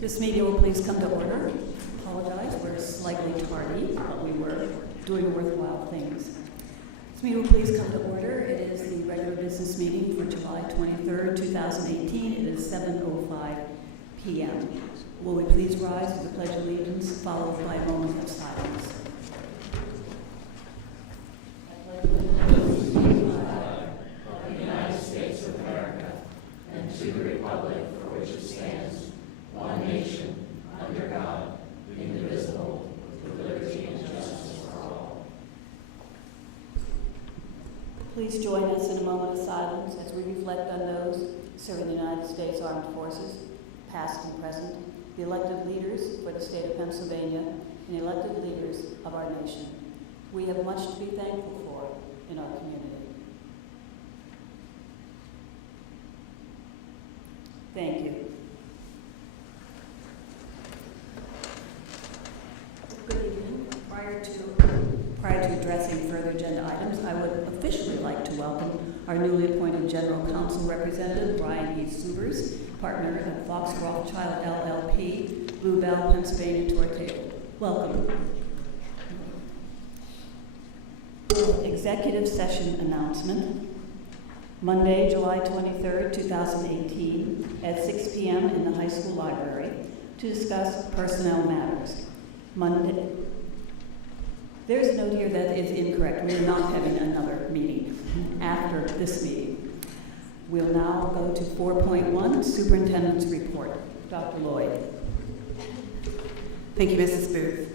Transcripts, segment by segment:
This meeting will please come to order. Apologize, we're slightly tardy, but we were doing worthwhile things. This meeting will please come to order. It is the regular business meeting for July 23rd, 2018. It is 7:05 p.m. Will we please rise for the Pledge of Allegiance, followed by a moment of silence. Please join us in a moment of silence as we reflect on those serving the United States Armed Forces, past and present, the elected leaders for the state of Pennsylvania, and the elected leaders of our nation. We have much to be thankful for in our community. Thank you. Good evening. Prior to addressing further agenda items, I would officially like to welcome our newly appointed General Counsel Representative, Brian E. Subers, partner at Fox Rothschild LLP, Blue Bell, Pennsylvania, to our table. Welcome. Executive session announcement. Monday, July 23rd, 2018, at 6 p.m. in the high school library to discuss personnel matters. Monday. There's a note here that is incorrect. We're not having another meeting after this meeting. We'll now go to 4.1, Superintendent's Report. Dr. Lloyd. Thank you, Mrs. Booth.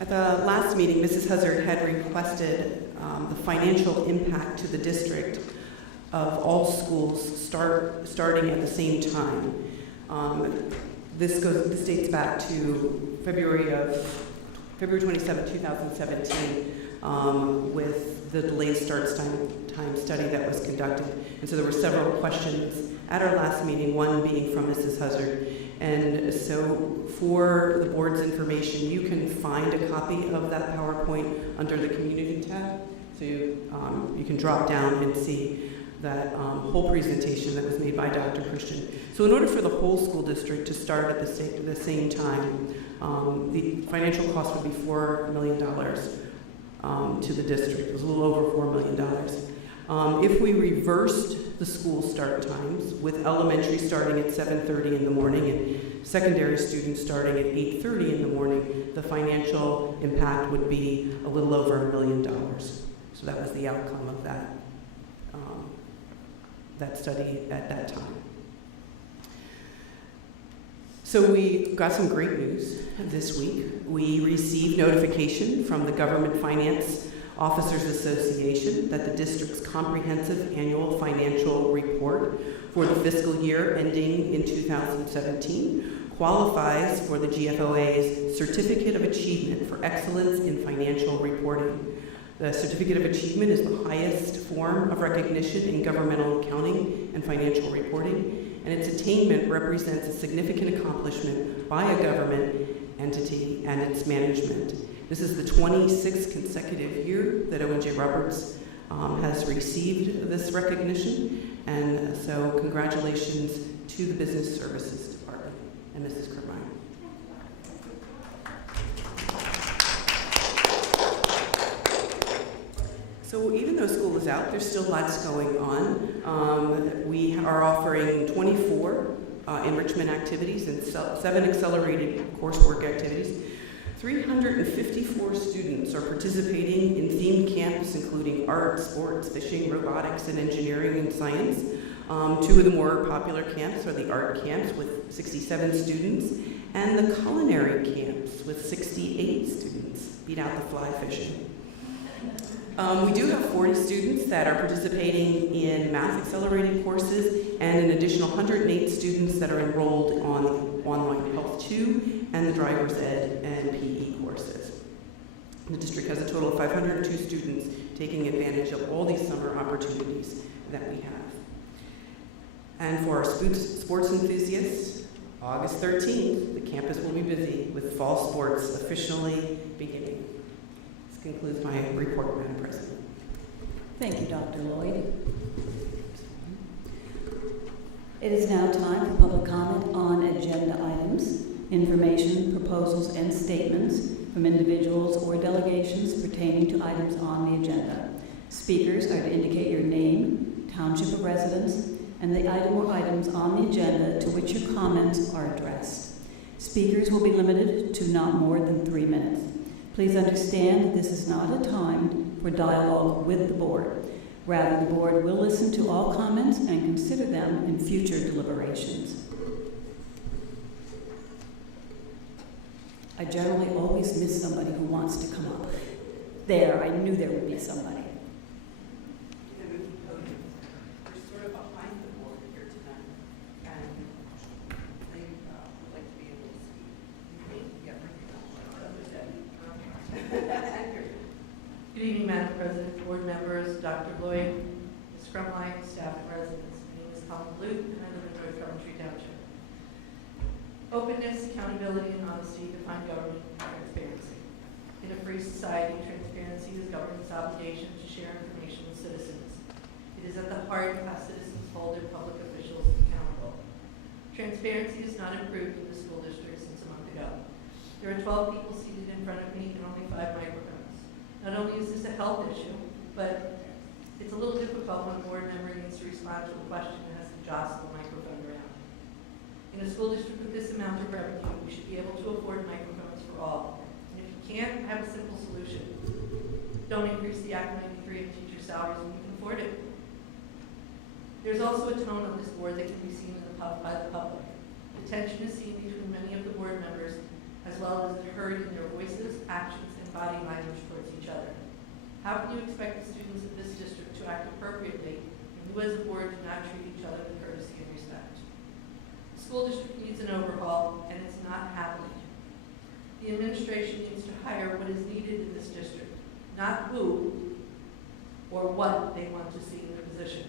At the last meeting, Mrs. Huzzard had requested the financial impact to the district of all schools starting at the same time. This dates back to February 27, 2017, with the delayed start time study that was conducted. And so there were several questions at our last meeting, one being from Mrs. Huzzard. And so for the board's information, you can find a copy of that PowerPoint under the community tab. So you can drop down and see that whole presentation that was made by Dr. Christian. So in order for the whole school district to start at the same time, the financial cost would be $4 million to the district. It was a little over $4 million. If we reversed the school start times, with elementary starting at 7:30 in the morning and secondary students starting at 8:30 in the morning, the financial impact would be a little over $1 million. So that was the outcome of that study at that time. So we got some great news this week. We received notification from the Government Finance Officers Association that the district's comprehensive annual financial report for the fiscal year ending in 2017 qualifies for the GFOA's Certificate of Achievement for Excellence in Financial Reporting. The Certificate of Achievement is the highest form of recognition in governmental accounting and financial reporting, and its attainment represents a significant accomplishment by a government entity and its management. This is the 26th consecutive year that Owen J. Roberts has received this recognition, and so congratulations to the Business Services Department and Mrs. Kirkmeyer. So even though school is out, there's still lots going on. We are offering 24 enrichment activities and 7 accelerated coursework activities. 354 students are participating in themed camps, including art, sports, fishing, robotics, and engineering and science. 2 of the more popular camps are the art camps with 67 students, and the culinary camps with 68 students. Beat out the fly fishing. We do have 40 students that are participating in math accelerated courses and an additional 108 students that are enrolled on Online Health 2 and the Driver's Ed and PE courses. The district has a total of 502 students taking advantage of all these summer opportunities that we have. And for our sports enthusiasts, August 13th, the campus will be busy with fall sports officially beginning. This concludes my report, Madam President. Thank you, Dr. Lloyd. It is now time for public comment on agenda items, information, proposals, and statements from individuals or delegations pertaining to items on the agenda. Speakers are to indicate your name, township of residence, and the item or items on the agenda to which your comments are addressed. Speakers will be limited to not more than 3 minutes. Please understand that this is not a time for dialogue with the board. Rather, the board will listen to all comments and consider them in future deliberations. I generally always miss somebody who wants to come up. There, I knew there would be somebody. We're sort of behind the board here tonight, and they would like to be able to see. Good evening, Madam President, board members, Dr. Lloyd, Ms. Crumline, staff and residents. My name is Colin Blute, and I live in North Coventry Township. Openness, accountability, and honesty define government and transparency. In a free society, transparency is government's obligation to share information with citizens. It is at the heart of how citizens hold their public officials accountable. Transparency has not improved in the school district since a month ago. There are 12 people seated in front of me and only 5 microphones. Not only is this a health issue, but it's a little difficult when a board member needs to respond to a question and has to jostle the microphone around. In a school district with this amount of revenue, we should be able to afford microphones for all. And if you can't, have a simple solution. Don't increase the Act 93 of teacher salaries when you can afford it. There's also a tone on this board that can be seen by the public. The tension is seen between many of the board members, as well as heard in their voices, actions, and body language towards each other. How can you expect the students of this district to act appropriately when you as a board do not treat each other with courtesy and respect? The school district needs an overhaul, and it's not happening. The administration needs to hire what is needed in this district, not who or what they want to see in the position.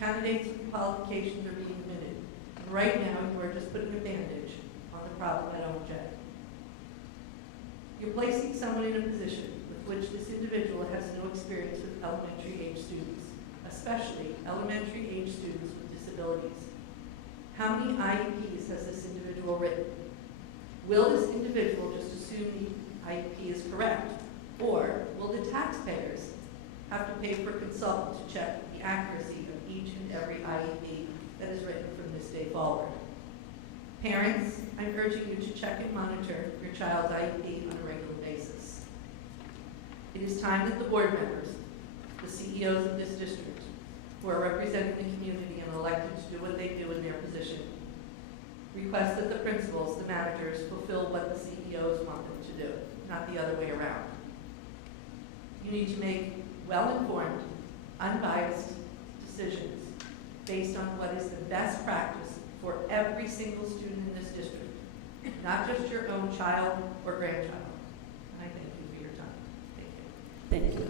Candidates with qualifications are being admitted, and right now you are just putting a bandage on the problem at OJ. You're placing someone in a position with which this individual has no experience with elementary age students, especially elementary age students with disabilities. How many IEPs has this individual written? Will this individual just assume the IEP is correct? Or will the taxpayers have to pay for consultants to check the accuracy of each and every IEP that is written from this day forward? Parents, I'm urging you to check and monitor your child's IEP on a regular basis. It is time that the board members, the CEOs of this district, who are representing the community and elected to do what they do in their position, request that the principals, the managers, fulfill what the CEOs want them to do, not the other way around. You need to make well-informed, unbiased decisions based on what is the best practice for every single student in this district, not just your own child or grandchild. And I thank you for your time. Thank you. Thank you.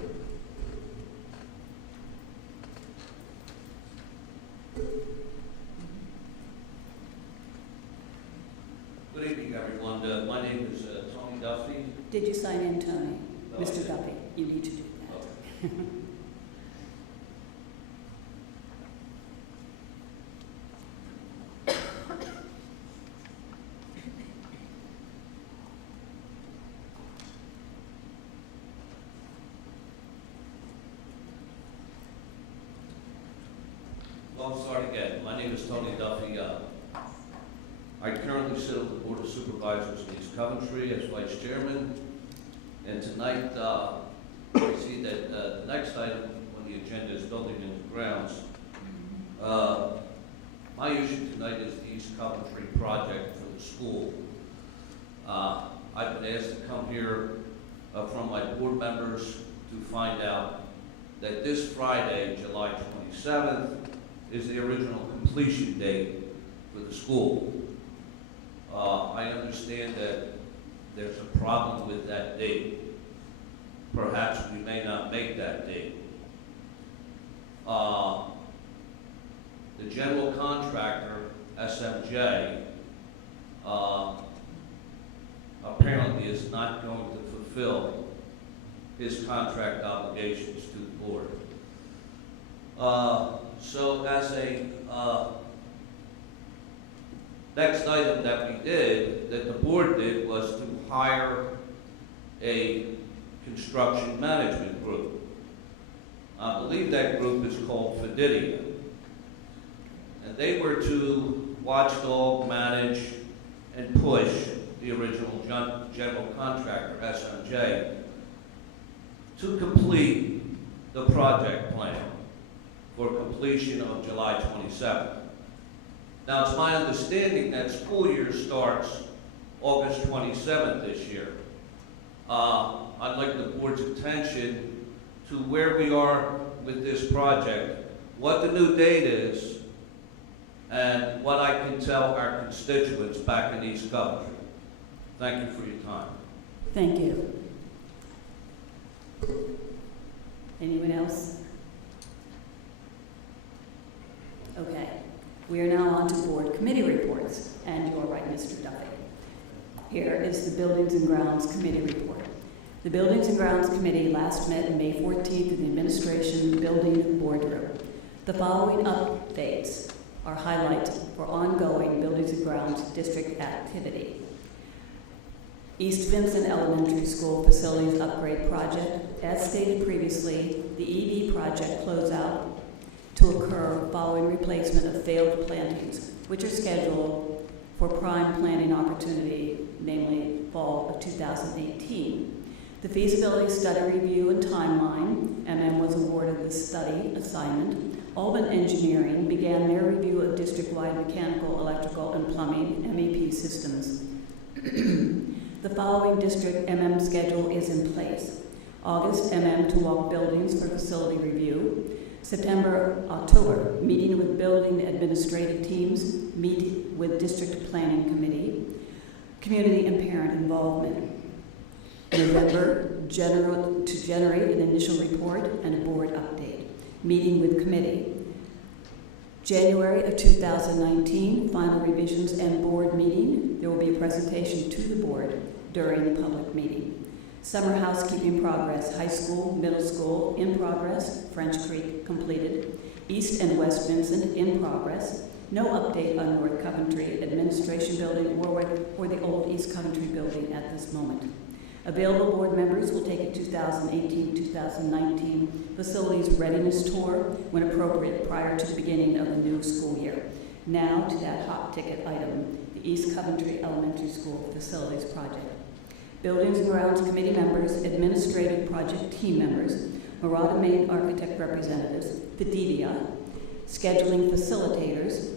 Good evening, everyone. My name is Tony Duffy. Did you sign in, Tony? No, I Mr. didn't. Duffy, you need to do that. Okay. Well, I'll start again. My name is Tony Duffy. I currently sit on the Board of Supervisors in East Coventry as Vice Chairman. And tonight, I see that the next item on the agenda is building and grounds. My issue tonight is the East Coventry project for the school. I've been asked to come here from my board members to find out that this Friday, July 27th, is the original completion date for the school. I understand that there's a problem with that date. Perhaps we may not make that date. The general contractor, SMJ, apparently is not going to fulfill his contract obligations to the board. So as a next item that we did, that the board did, was to hire a construction management group. I believe that group is called Fididia. And they were to watchdog, manage, and push the original general contractor, SMJ, to complete the project plan for completion of July 27th. Now, it's my understanding that school year starts August 27th this year. I'd like the board's attention to where we are with this project, what the new date is, and what I can tell our constituents back in East Coventry. Thank you for your time. Thank you. Anyone else? Okay. We are now on to board committee reports, and you are right, Mr. Duffy. Here is the Buildings and Grounds Committee report. The Buildings and Grounds Committee last met May 14th in the Administration Building Boardroom. The following updates are highlights for ongoing Buildings and Grounds District activity. East Vincent Elementary School Facilities Upgrade Project. As stated previously, the EV project closeout to occur following replacement of failed plantings, which are scheduled for prime planting opportunity, namely fall of 2018. The feasibility study review and timeline, was awarded the study assignment. Albin Engineering began their review of district-wide mechanical, electrical, and plumbing MEP systems. The following district schedule is in place. August, to walk buildings for facility review. September, October, meeting with building administrative teams, meet with district planning committee, community and parent involvement. November, to generate an initial report and a board update, meeting with committee. January of 2019, final revisions and board meeting. There will be a presentation to the board during the public meeting. Summer housekeeping progress, high school, middle school, in progress, French Creek completed, East and West Vincent in progress, no update on North Coventry Administration Building or the old East Coventry Building at this moment. Available board members will take a 2018-2019 facilities readiness tour when appropriate prior to the beginning of the new school year. Now to that hot ticket item, the East Coventry Elementary School Facilities Project. Buildings and Grounds Committee members, administrative project team members, Marauda Main architect representatives, Fididia, scheduling facilitators,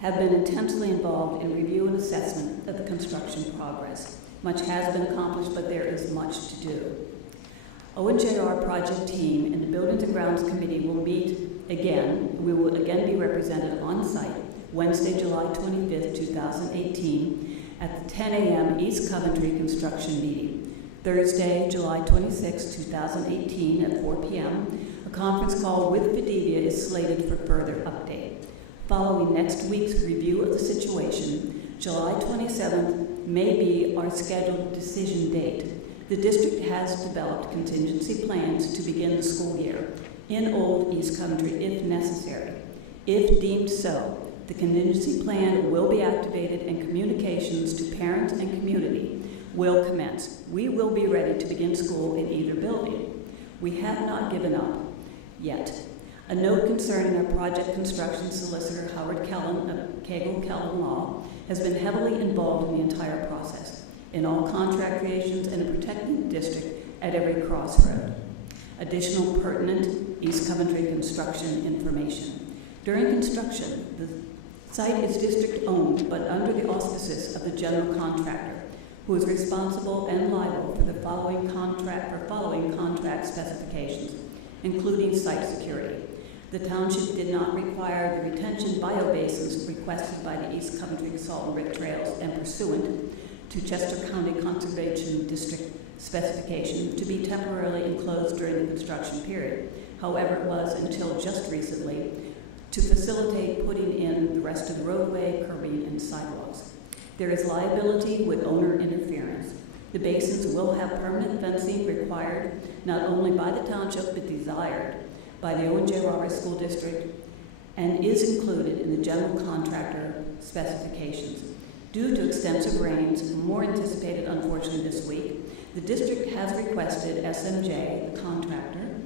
have been intensely involved in review and assessment of the construction progress. Much has been accomplished, but there is much to do. ONJR project team and the Buildings and Grounds Committee will meet again. We will again be represented on site Wednesday, July 25th, 2018 at the 10 a.m. East Coventry construction meeting. Thursday, July 26, 2018 at 4 p.m. A conference call with Fididia is slated for further update. Following next week's review of the situation, July 27th may be our scheduled decision date. The district has developed contingency plans to begin the school year in Old East Coventry if necessary. If deemed so, the contingency plan will be activated and communications to parents and community will commence. We will be ready to begin school in either building. We have not given up yet. A note concerning our project construction solicitor, Howard Kellen of Cagle Kellen Law, has been heavily involved in the entire process, in all contract creations and in protecting the district at every crossroad. Additional pertinent East Coventry construction information. During construction, the site is district-owned, but under the auspices of the general contractor, who is responsible and liable for the following contract specifications, including site security. The township did not require the retention biobasins requested by the East Coventry Salt and Brick Trails and pursuant to Chester County Conservation District specification to be temporarily enclosed during the construction period. However, it was until just recently to facilitate putting in the rest of the roadway, curbing, and sidewalks. There is liability with owner interference. The basins will have permanent fencing required not only by the township but desired by the Owen J. Roberts School District and is included in the general contractor specifications. Due to extensive rains, more anticipated unfortunately this week, the district has requested SMJ, the contractor,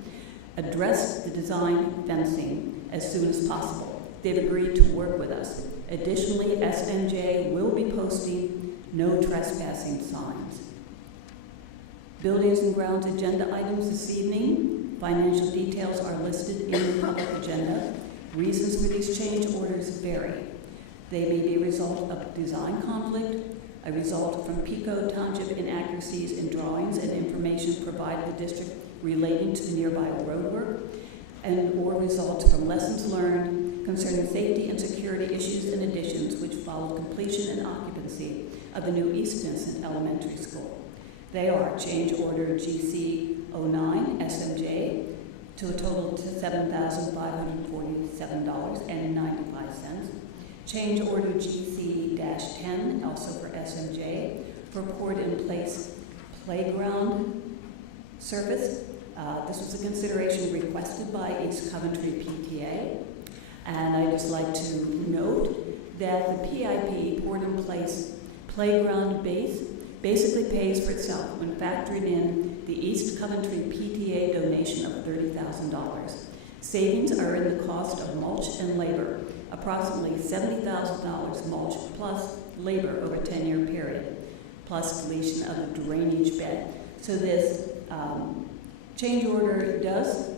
address the design fencing as soon as possible. They've agreed to work with us. Additionally, SMJ will be posting no trespassing signs. Buildings and grounds agenda items this evening. Financial details are listed in the public agenda. Reasons for these change orders vary. They may be a result of design conflict, a result from PICO Township inaccuracies in drawings and information provided the district relating to the nearby roadwork, or results from lessons learned concerning safety and security issues and additions which follow completion and occupancy of the new East Vincent Elementary School. They are change order GC09 SMJ to a total of $7,547.95. Change order GC-10, also for SMJ, for poured-in-place playground surface. This was a consideration requested by East Coventry PTA. And I'd just like to note that the PIP, poured-in-place playground base, basically pays for itself when factoring in the East Coventry PTA donation of $30,000. Savings are in the cost of mulch and labor, approximately $70,000 mulch plus labor over a 10-year period, plus deletion of a drainage bed. So this change order does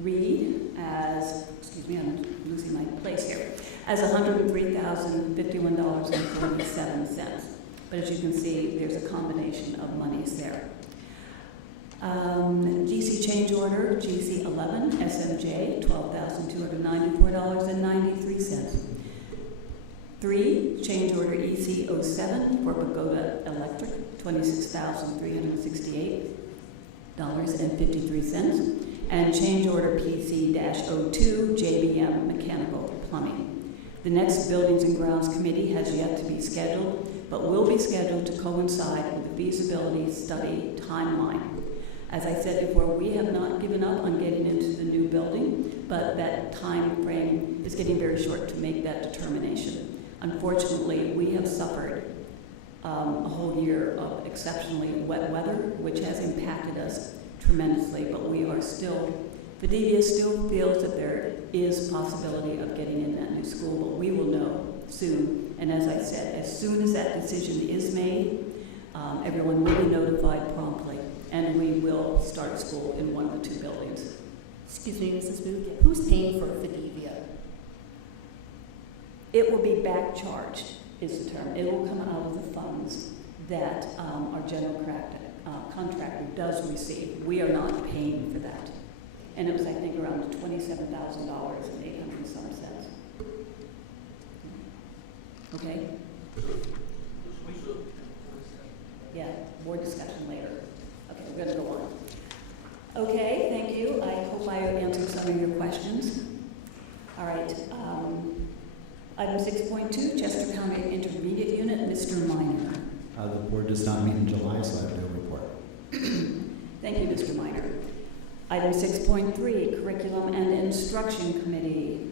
read as, excuse me, I'm losing my place here, as $103,051.47. But as you can see, there's a combination of monies there. GC change order, GC11, SMJ, $12,294.93. 3, change order EC07 for Pagoda Electric, $26,368.53. And change order PC-02, JBM Mechanical Plumbing. The next Buildings and Grounds Committee has yet to be scheduled, but will be scheduled to coincide with the feasibility study timeline. As I said before, we have not given up on getting into the new building, but that time frame is getting very short to make that determination. Unfortunately, we have suffered a whole year of exceptionally wet weather, which has impacted us tremendously, but we are still, Fidivia still feels that there is possibility of getting in that new school, but we will know soon. And as I said, as soon as that decision is made, everyone will be notified promptly, and we will start school in one of the 2 buildings. Excuse me, Mrs. Booth, who's paying for Fidivia? It will be back charged, is the term. It will come out of the funds that our general contractor does receive. We are not paying for that. And it was, I think, around $27,000 and 800 and some cents. Okay? Yeah, more discussion later. Okay, we're going to go on. Okay, thank you. I hope I answered some of your questions. All right. Item 6.2, Chester County Intermediate Unit, Mr. Minor. The board does not meet in July, so I have no report. Thank you, Mr. Minor. Item 6.3, Curriculum and Instruction Committee,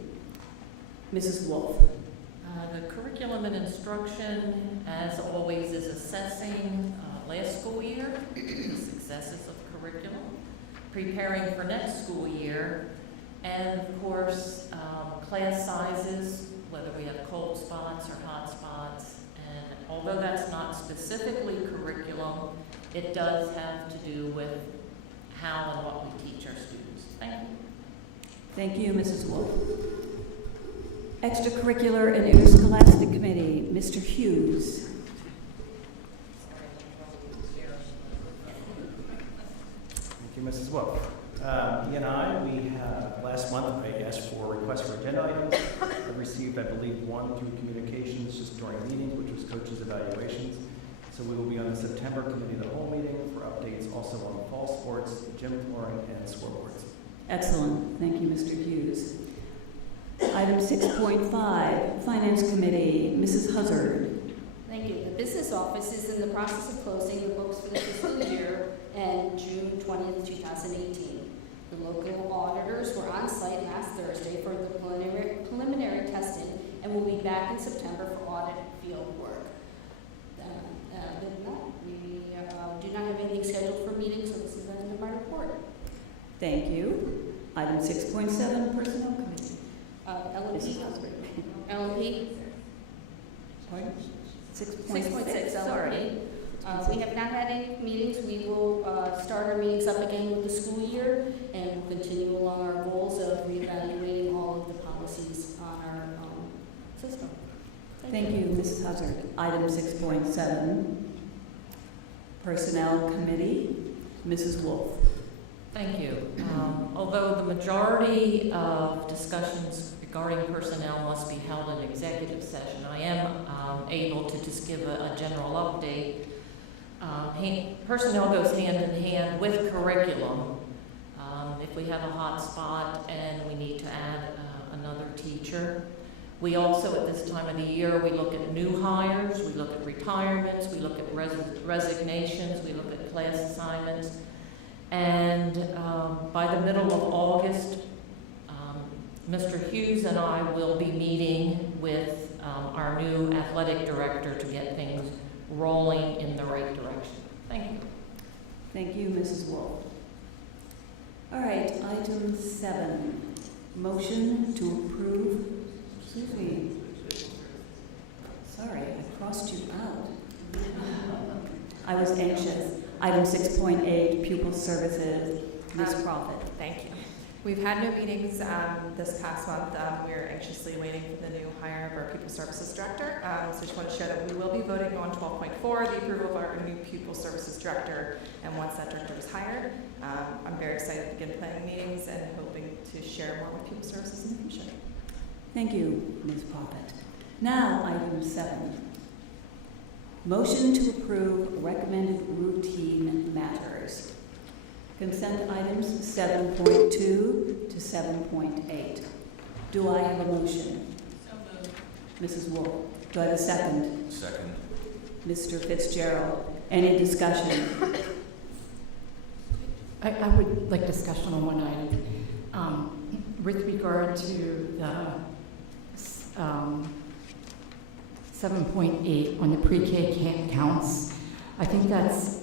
Mrs. Wolf. The curriculum and instruction, as always, is assessing last school year, the successes of curriculum, preparing for next school year, and of course, class sizes, whether we have cold spots or hot spots. And although that's not specifically curriculum, it does have to do with how and what we teach our students. Thank you. Thank you, Mrs. Wolf. Extracurricular and Interscholastic Committee, Mr. Hughes. Thank you, Mrs. Wolf. E&I, we have, last month, I asked for requests for agenda items. I received, I believe, 1 through communications just during meetings, which was coaches' evaluations. So we will be on the September Committee of the Whole meeting for updates also on fall sports, gym flooring, and scoreboards. Excellent. Thank you, Mr. Hughes. Item 6.5, Finance Committee, Mrs. Huzzard. Thank you. The business office is in the process of closing the books for the fiscal year and June 20th, 2018. The local auditors Thursday for the preliminary testing and will be back in September for audit field work. Other than that, we do not have anything scheduled for meetings, so this is the end of my report. Thank you. Item 6.7, Personnel Committee. LMP. Mrs. Husband. LMP. Pardon? 6.6 Sorry. LMP. We have not had any meetings. We will start our meetings up again with the school year and we'll continue along our goals of reevaluating all of the policies on our system. Thank you, Mrs. Hazard. Item 6.7, Personnel Committee, Mrs. Wolf. Thank you. Although the majority of discussions regarding personnel must be held in executive session, I am able to just give a general update. Personnel goes hand in hand with curriculum. If we have a hot spot and we need to add another teacher. We also, at this time of the year, we look at new hires, we look at retirements, we look at resignations, we look at class assignments. And by the middle of August, Mr. Hughes and I will be meeting with our new athletic director to get things rolling in the right direction. Thank you. Thank you, Mrs. Wolf. All right, item 7, motion to approve, excuse me. Sorry, I crossed you out. I was anxious. Item 6.8, pupil services, Ms. Profit. Thank you. We've had no meetings this past month. We're anxiously waiting for the new hire of our Pupil Services Director. So just want to share that we will be voting on 12.4, the approval of our new Pupil Services Director, and once that director is hired, I'm very excited to begin planning meetings and hoping to share more with Pupil Services in the future. Thank you, Ms. Profit. Now, item 7, motion to approve recommended routine matters. Consent items 7.2 to 7.8. Do I have a motion? So moved. Mrs. Wolf. Do I have a second? Second. Mr. Fitzgerald. Any discussion? I would like discussion on one item. With regard to the 7.8 on the pre-K counts, I think that's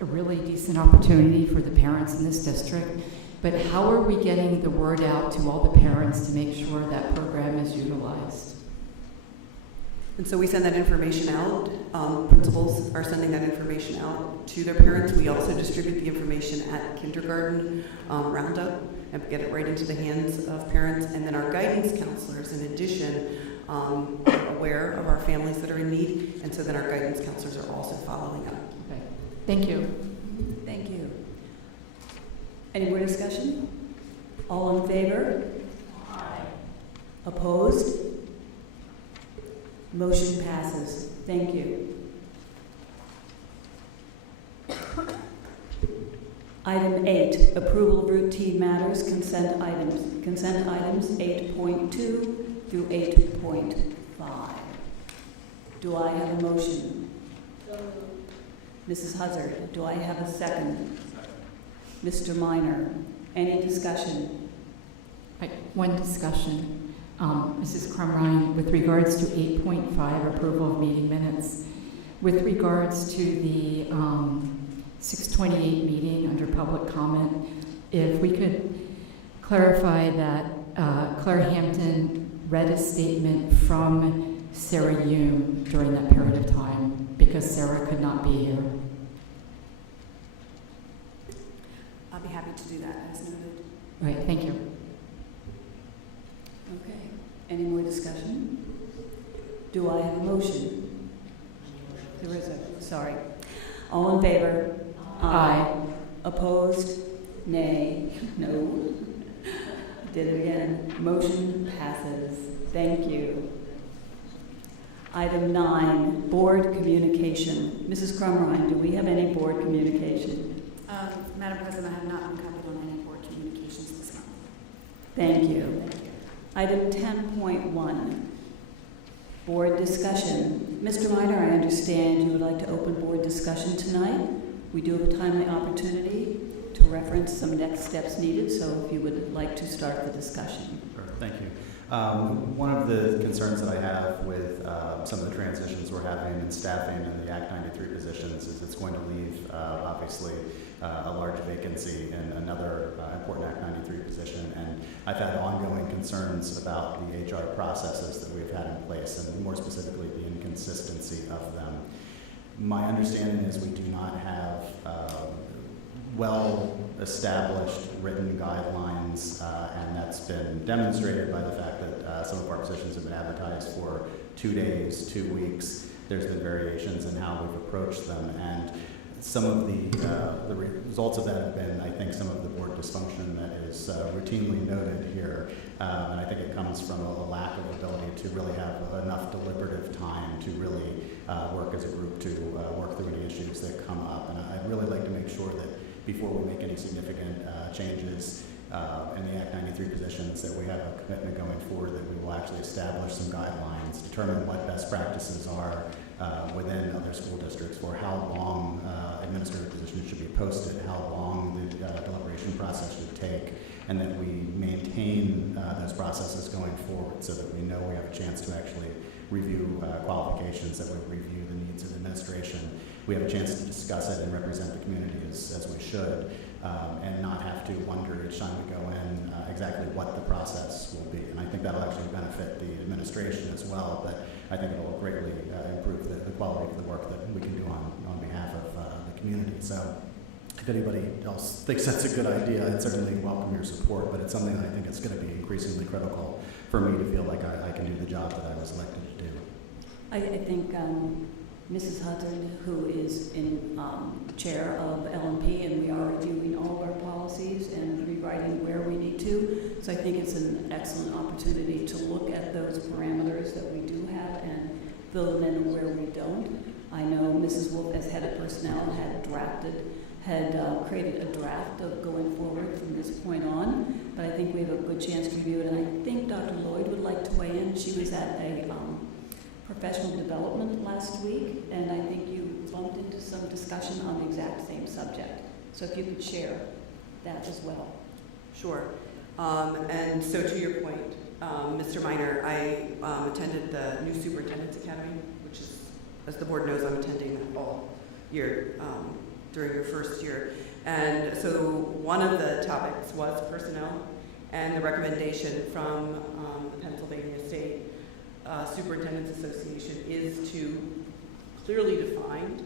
a really decent opportunity for the parents in this district. But how are we getting the word out to all the parents to make sure that program is utilized? And so we send that information out. Principals are sending that information out to their parents. We also distribute the information at kindergarten roundup and get it right into the hands of parents. And then our guidance counselors, in addition, are aware of our families that are in need. And so then our guidance counselors are also following up. Okay. Thank you. Thank you. Any more discussion? All in favor? Aye. Opposed? Motion passes. Thank you. Item 8, approval of routine matters, consent items. Consent items 8.2 through 8.5. Do I have a motion? Mrs. Hazard, do I have a second? Mr. Minor, any discussion? Right, one discussion. Mrs. Crumrine, with regards to 8.5, approval of meeting minutes. With regards to the 628 meeting under public comment, if we could clarify that Claire Hampton read a statement from Sarah Hume during that period of time because Sarah could not be here. I'll be happy to do that as noted. Right, thank you. Okay. Any more discussion? Do I have a motion? There is a, sorry. All in favor? Aye. Opposed? Nay. No. Did it again. Motion passes. Thank you. Item 9, board communication. Mrs. Crumrine, do we have any board communication? Madam President, I have not been copied on any board communications this month. Thank you. Item 10.1, board discussion. Mr. Minor, I understand you would like to open board discussion tonight. We do have a timely opportunity to reference some next steps needed, so if you would like to start start the discussion. Sure, thank you. One of the concerns that I have with some of the transitions we're having in staffing and the Act 93 positions is it's going to leave, obviously, a large vacancy in another important Act 93 position. And I've had ongoing concerns about the HR processes that we've had in place, and more specifically, the inconsistency of them. My understanding is we do not have well-established written guidelines, and that's been demonstrated by the fact that some of our positions have been advertised for 2 days, 2 weeks. There's been variations in how we've approached them, and some of the results of that have been, I think, some of the board dysfunction that is routinely noted here, and I think it comes from a lack of ability to really have enough deliberative time to really work as a group to work through any issues that come up. And I'd really like to make sure that before we make any significant changes in the Act 93 positions, that we have a commitment going forward that we will actually establish some guidelines, determine what best practices are within other school districts for how long administrative positions should be posted, how long the deliberation process should take, and that we maintain those processes going forward so that we know we have a chance to actually review qualifications, that we review the needs of the administration. We have a chance to discuss it and represent the community as we should, and not have to wonder each time we go in exactly what the process will be. And I think that'll actually benefit the administration as well, but I think it'll greatly improve the quality of the work that we can do on behalf of the community. So if anybody else thinks that's a good idea, I'd certainly welcome your support, but it's something that I think is going to be increasingly critical for me to feel like I can do the job that I was elected to do. I think Mrs. Hudson, who is in chair of LMP, and we are reviewing all of our policies and rewriting where we need to. So I think it's an excellent opportunity to look at those parameters that we do have and fill them in where we don't. I know Mrs. Wolf, as head of personnel, had created a draft of going forward from this point on, but I think we have a good chance to review it. And I think Dr. Lloyd would like to weigh in. She was at a professional development last week, and I think you bumped into some discussion on the exact same subject. So if you could share that as well. Sure. And so to your point, Mr. Minor, I attended the new Superintendent's Academy, which is, as the board knows, I'm attending that all year during your first year. And so one of the topics was personnel, and the recommendation from the Pennsylvania State Superintendent's Association is to clearly define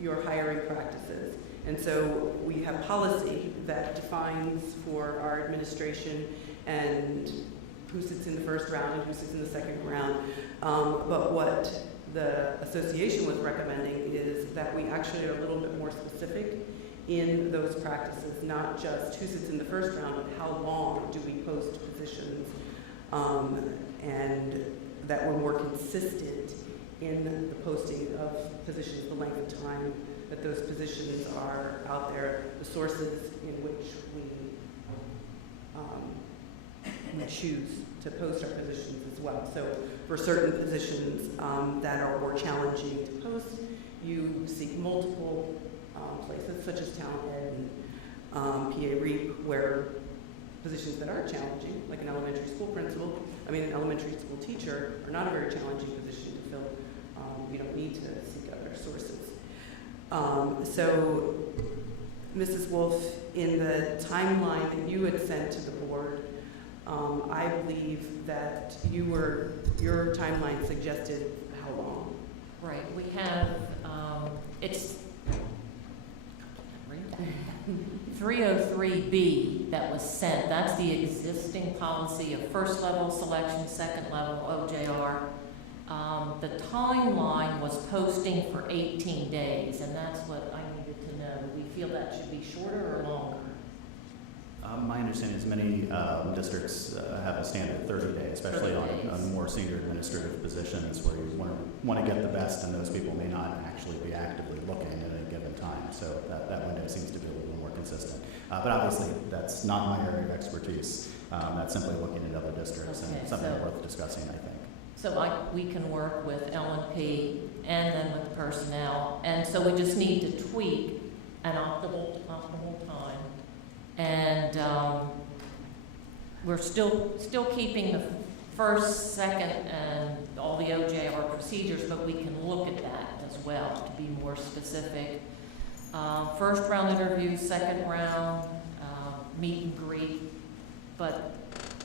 your hiring practices. And so we have policy that defines for our administration and who sits in the first round and who sits in the second round. But what the association was recommending is that we actually are a little bit more specific in those practices, not just who sits in the first round, but how long do we post positions, and that we're more consistent in the posting of positions, the length of time that those positions are out there, the sources in which we choose to post our positions as well. So for certain positions that are more challenging to post, you seek multiple places such as Town Ed and PA REAP, where positions that are challenging, like an elementary school an elementary school teacher, are not a very challenging position to fill. You don't need to seek other sources. So, Mrs. Wolf, in the timeline that you had sent to the board, I believe that your timeline suggested how long? Right, we have, it's 303B that was sent. That's the existing policy of first level selection, second level OJR. The timeline was posting for 18 days, and that's what I needed to know. Do we feel that should be shorter or longer? My understanding is many districts have a standard 30 days, especially 30 days. on more senior administrative positions where you want to get the best, and those people may not actually be actively looking at a given time. So that window seems to be a little more consistent. But obviously, that's not my area of expertise. That's simply looking at other districts, Okay, and something so- worth discussing, I think. So we can work with L&P and then with personnel, and so we just need to tweak an optimal time. And 303B, that was sent. That's the existing policy of first level selection, second level OJR. The timeline was posting for 18 days, and that's what I needed to know. Do we feel that should be shorter or longer? My understanding is many districts have a standard 30 days, especially on more senior administrative positions where you want to get the best, and those people may not actually be actively looking at a given time. So that window seems to be a little more consistent. But obviously, that's not my area of expertise. That's simply looking at other districts, and something worth discussing, I think. So we can work with L&P and then with personnel. we're still keeping the first, second, and all the OJR procedures, but we can look at that as well to be more specific. First round interview, second round, meet and greet, but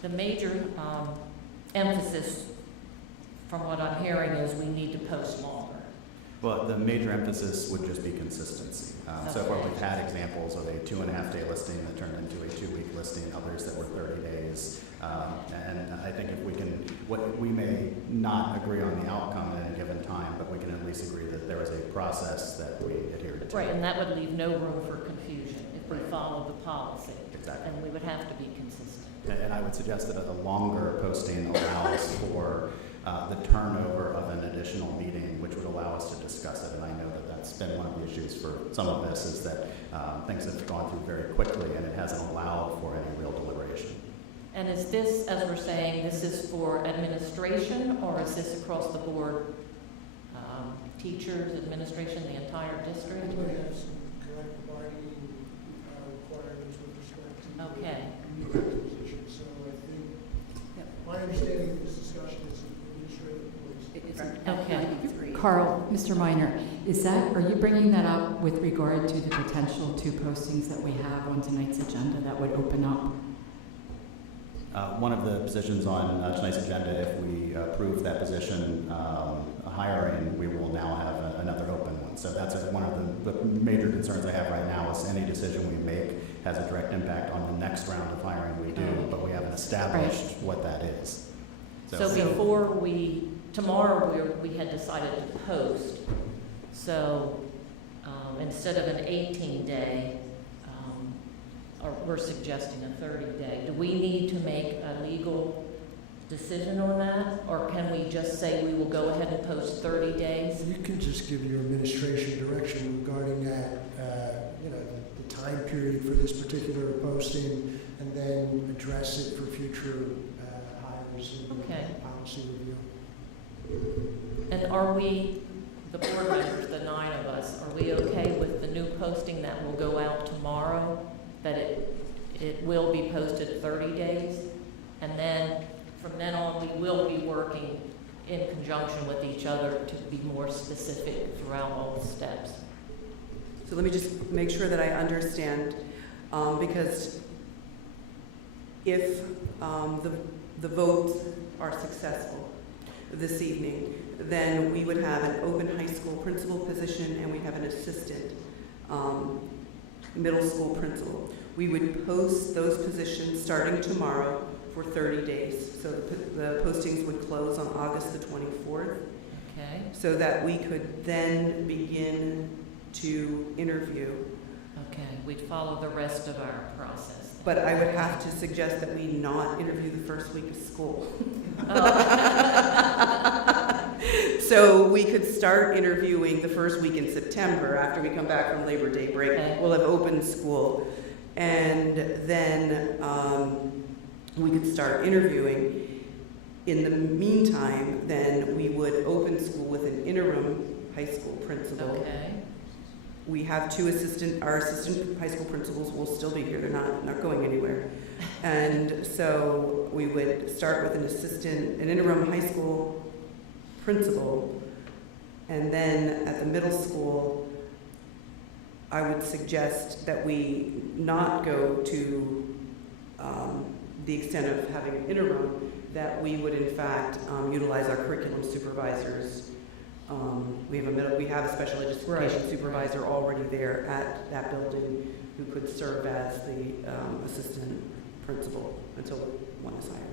the major emphasis from what I'm hearing is we need to post longer. Well, the major emphasis would just be consistency. So far, we've had examples of a 2.5-day listing that turned into a 2-week listing, others that were 30 days. And I think if we can, we may not agree on the outcome at any given time, but we can at least agree that there was a process that we adhered to. Right, and that would leave no room for confusion if we follow the policy. Exactly. And we would have to be consistent. And I would suggest that a longer posting allows for the turnover of an additional meeting, which would allow us to discuss it. And I know that that's been one of the issues for some of this, is that things have gone through very quickly and it hasn't allowed for any real deliberation. And is this, as we're saying, this is for administration, or is this across the board? Teachers, administration, the entire district? We have some collective bargaining requirements with respect to Okay. new acquisitions. So I think, my understanding of this discussion is administrative employees. Okay. Carl, Mr. Minor, are you bringing that up with regard to the potential 2 postings that we have on tonight's agenda that would open up? One of the positions on tonight's agenda, if we approve that position hiring, we will now have another open one. So that's one of the major concerns I have right now, is any decision we make has a direct impact on the next round of hiring we do, but we haven't established what that is. So before tomorrow we had decided to post, so instead of an 18-day, or we're suggesting a 30-day. Do we need to make a legal decision on that? Or can we just say we will go ahead and post 30 days? You can just give your administration direction regarding that, the time period for this particular posting, and then address it for future hires and Okay. policy review. And are we, the board members, the 9 of us, are we okay with the new posting that will go out tomorrow? That it will be posted 30 days? And then from then on, we will be working in conjunction with each other to be more specific throughout all the steps. So let me just make sure that I understand, because if the votes are successful this evening, then we would have an open high school principal position and we have an assistant middle school principal. We would post those positions starting tomorrow for 30 days. So the postings would close on August the 24th. Okay? So that we could then begin to interview. Okay, we'd follow the rest of our process. But I would have to suggest that we not interview the first week of school. So we could start interviewing the first week in September after we come back from Labor Day break. Okay. We'll have open school. And then we could start interviewing. In the meantime, then we would open school with an interim high school principal. Okay. We have our assistant high school principals will still be here. They're not going anywhere. And so we would start with an interim high school principal, and then at the middle school, I would suggest that we not go to the extent of having an interim, that we would in fact utilize our curriculum supervisors. We have a special education supervisor already there at that building who could serve as the assistant principal until one is hired.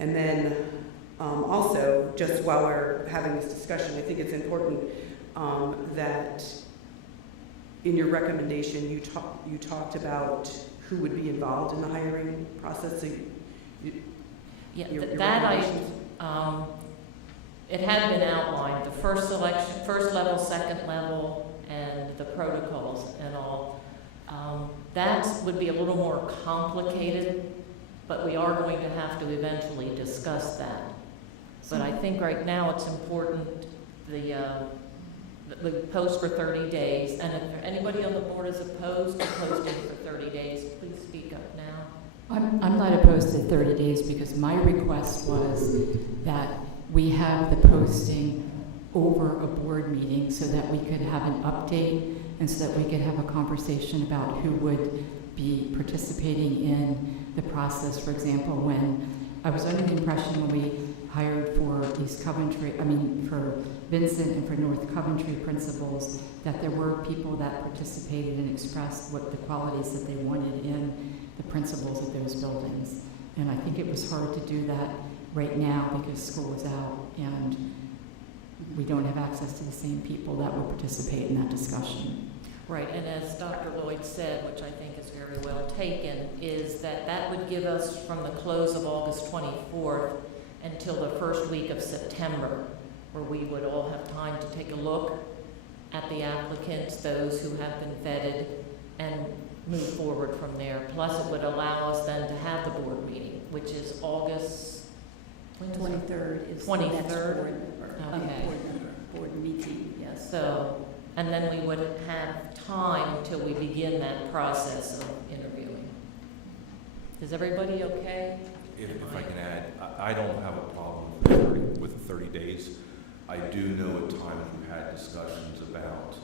And then also, just while we're having this discussion, I think it's important that in your recommendation you talked about who would be involved in the hiring process. So your recommendations? It had been outlined, the first level, second level, and the protocols and all. That would be a little more complicated, but we are going to have to eventually discuss that. But I think right now it's important, the post for 30 days, and if anybody on the board is opposed to posting for 30 days, please speak up now. I'm not opposed to 30 days because my request was that we have the posting over a board meeting so that we could have an update and so that we could have a conversation about who would be participating in the process. For example, when I was under the impression when we hired for for Vincent and for North Coventry principals, that there were people that participated and expressed what the qualities that they wanted in the principals of those buildings. And I think it was hard to do that right now because school is out and we don't have access to the same people that would participate in that discussion. Right, and as Dr. Lloyd said, which I think is very well taken, is that that would give us from the close of August 24th until the first week of September, where we would all have time to take a look at the applicants, those who have been vetted, and move forward from there. Plus, it would allow us then to have the board meeting, which is August 23rd is the 23rd? next board member. Okay. Board meeting, yes. So, and then we would have time until we begin that process of interviewing. Is everybody okay? If I can add, I don't have a problem with 30 days. I do know at times we've had discussions about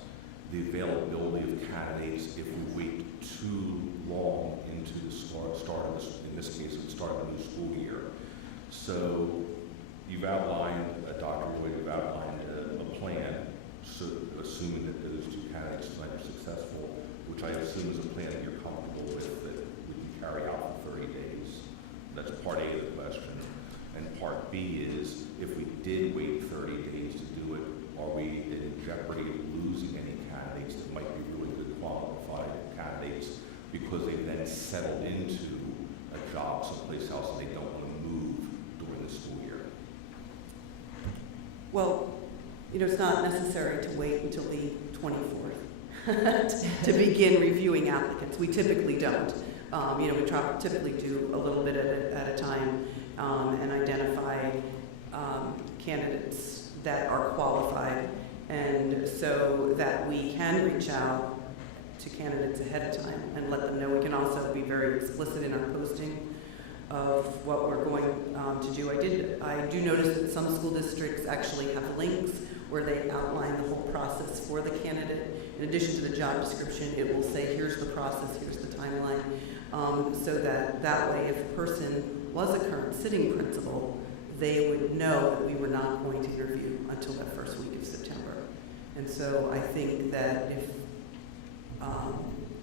the availability of candidates if we wait too long into the start of this, in this case, the start of a new school year. So you've outlined, Dr. Lloyd, you've outlined a plan, so assuming that those two candidates tonight are successful, which I assume is a plan that you're comfortable with, that we can carry out for 30 days. That's part A of the question. And part B is, if we did wait 30 days to do it, are we in jeopardy of losing any candidates that might be really good qualified candidates because they've then settled into a job someplace else and they don't want to move during the school year? Well, it's not necessary to wait until the 24th to begin reviewing applicants. We typically don't. We typically do a little bit at a time and identify candidates that are qualified, and so that we can reach out to candidates ahead of time and let them know. We can also be very explicit in our posting of what we're going to do. I do notice that some school districts actually have links where they outline the whole process for the candidate. In addition to the job description, it will say, here's the process, here's the timeline, so that way if a person was a current sitting principal, they would know that we were not going to interview until that first week of September. And so I think that if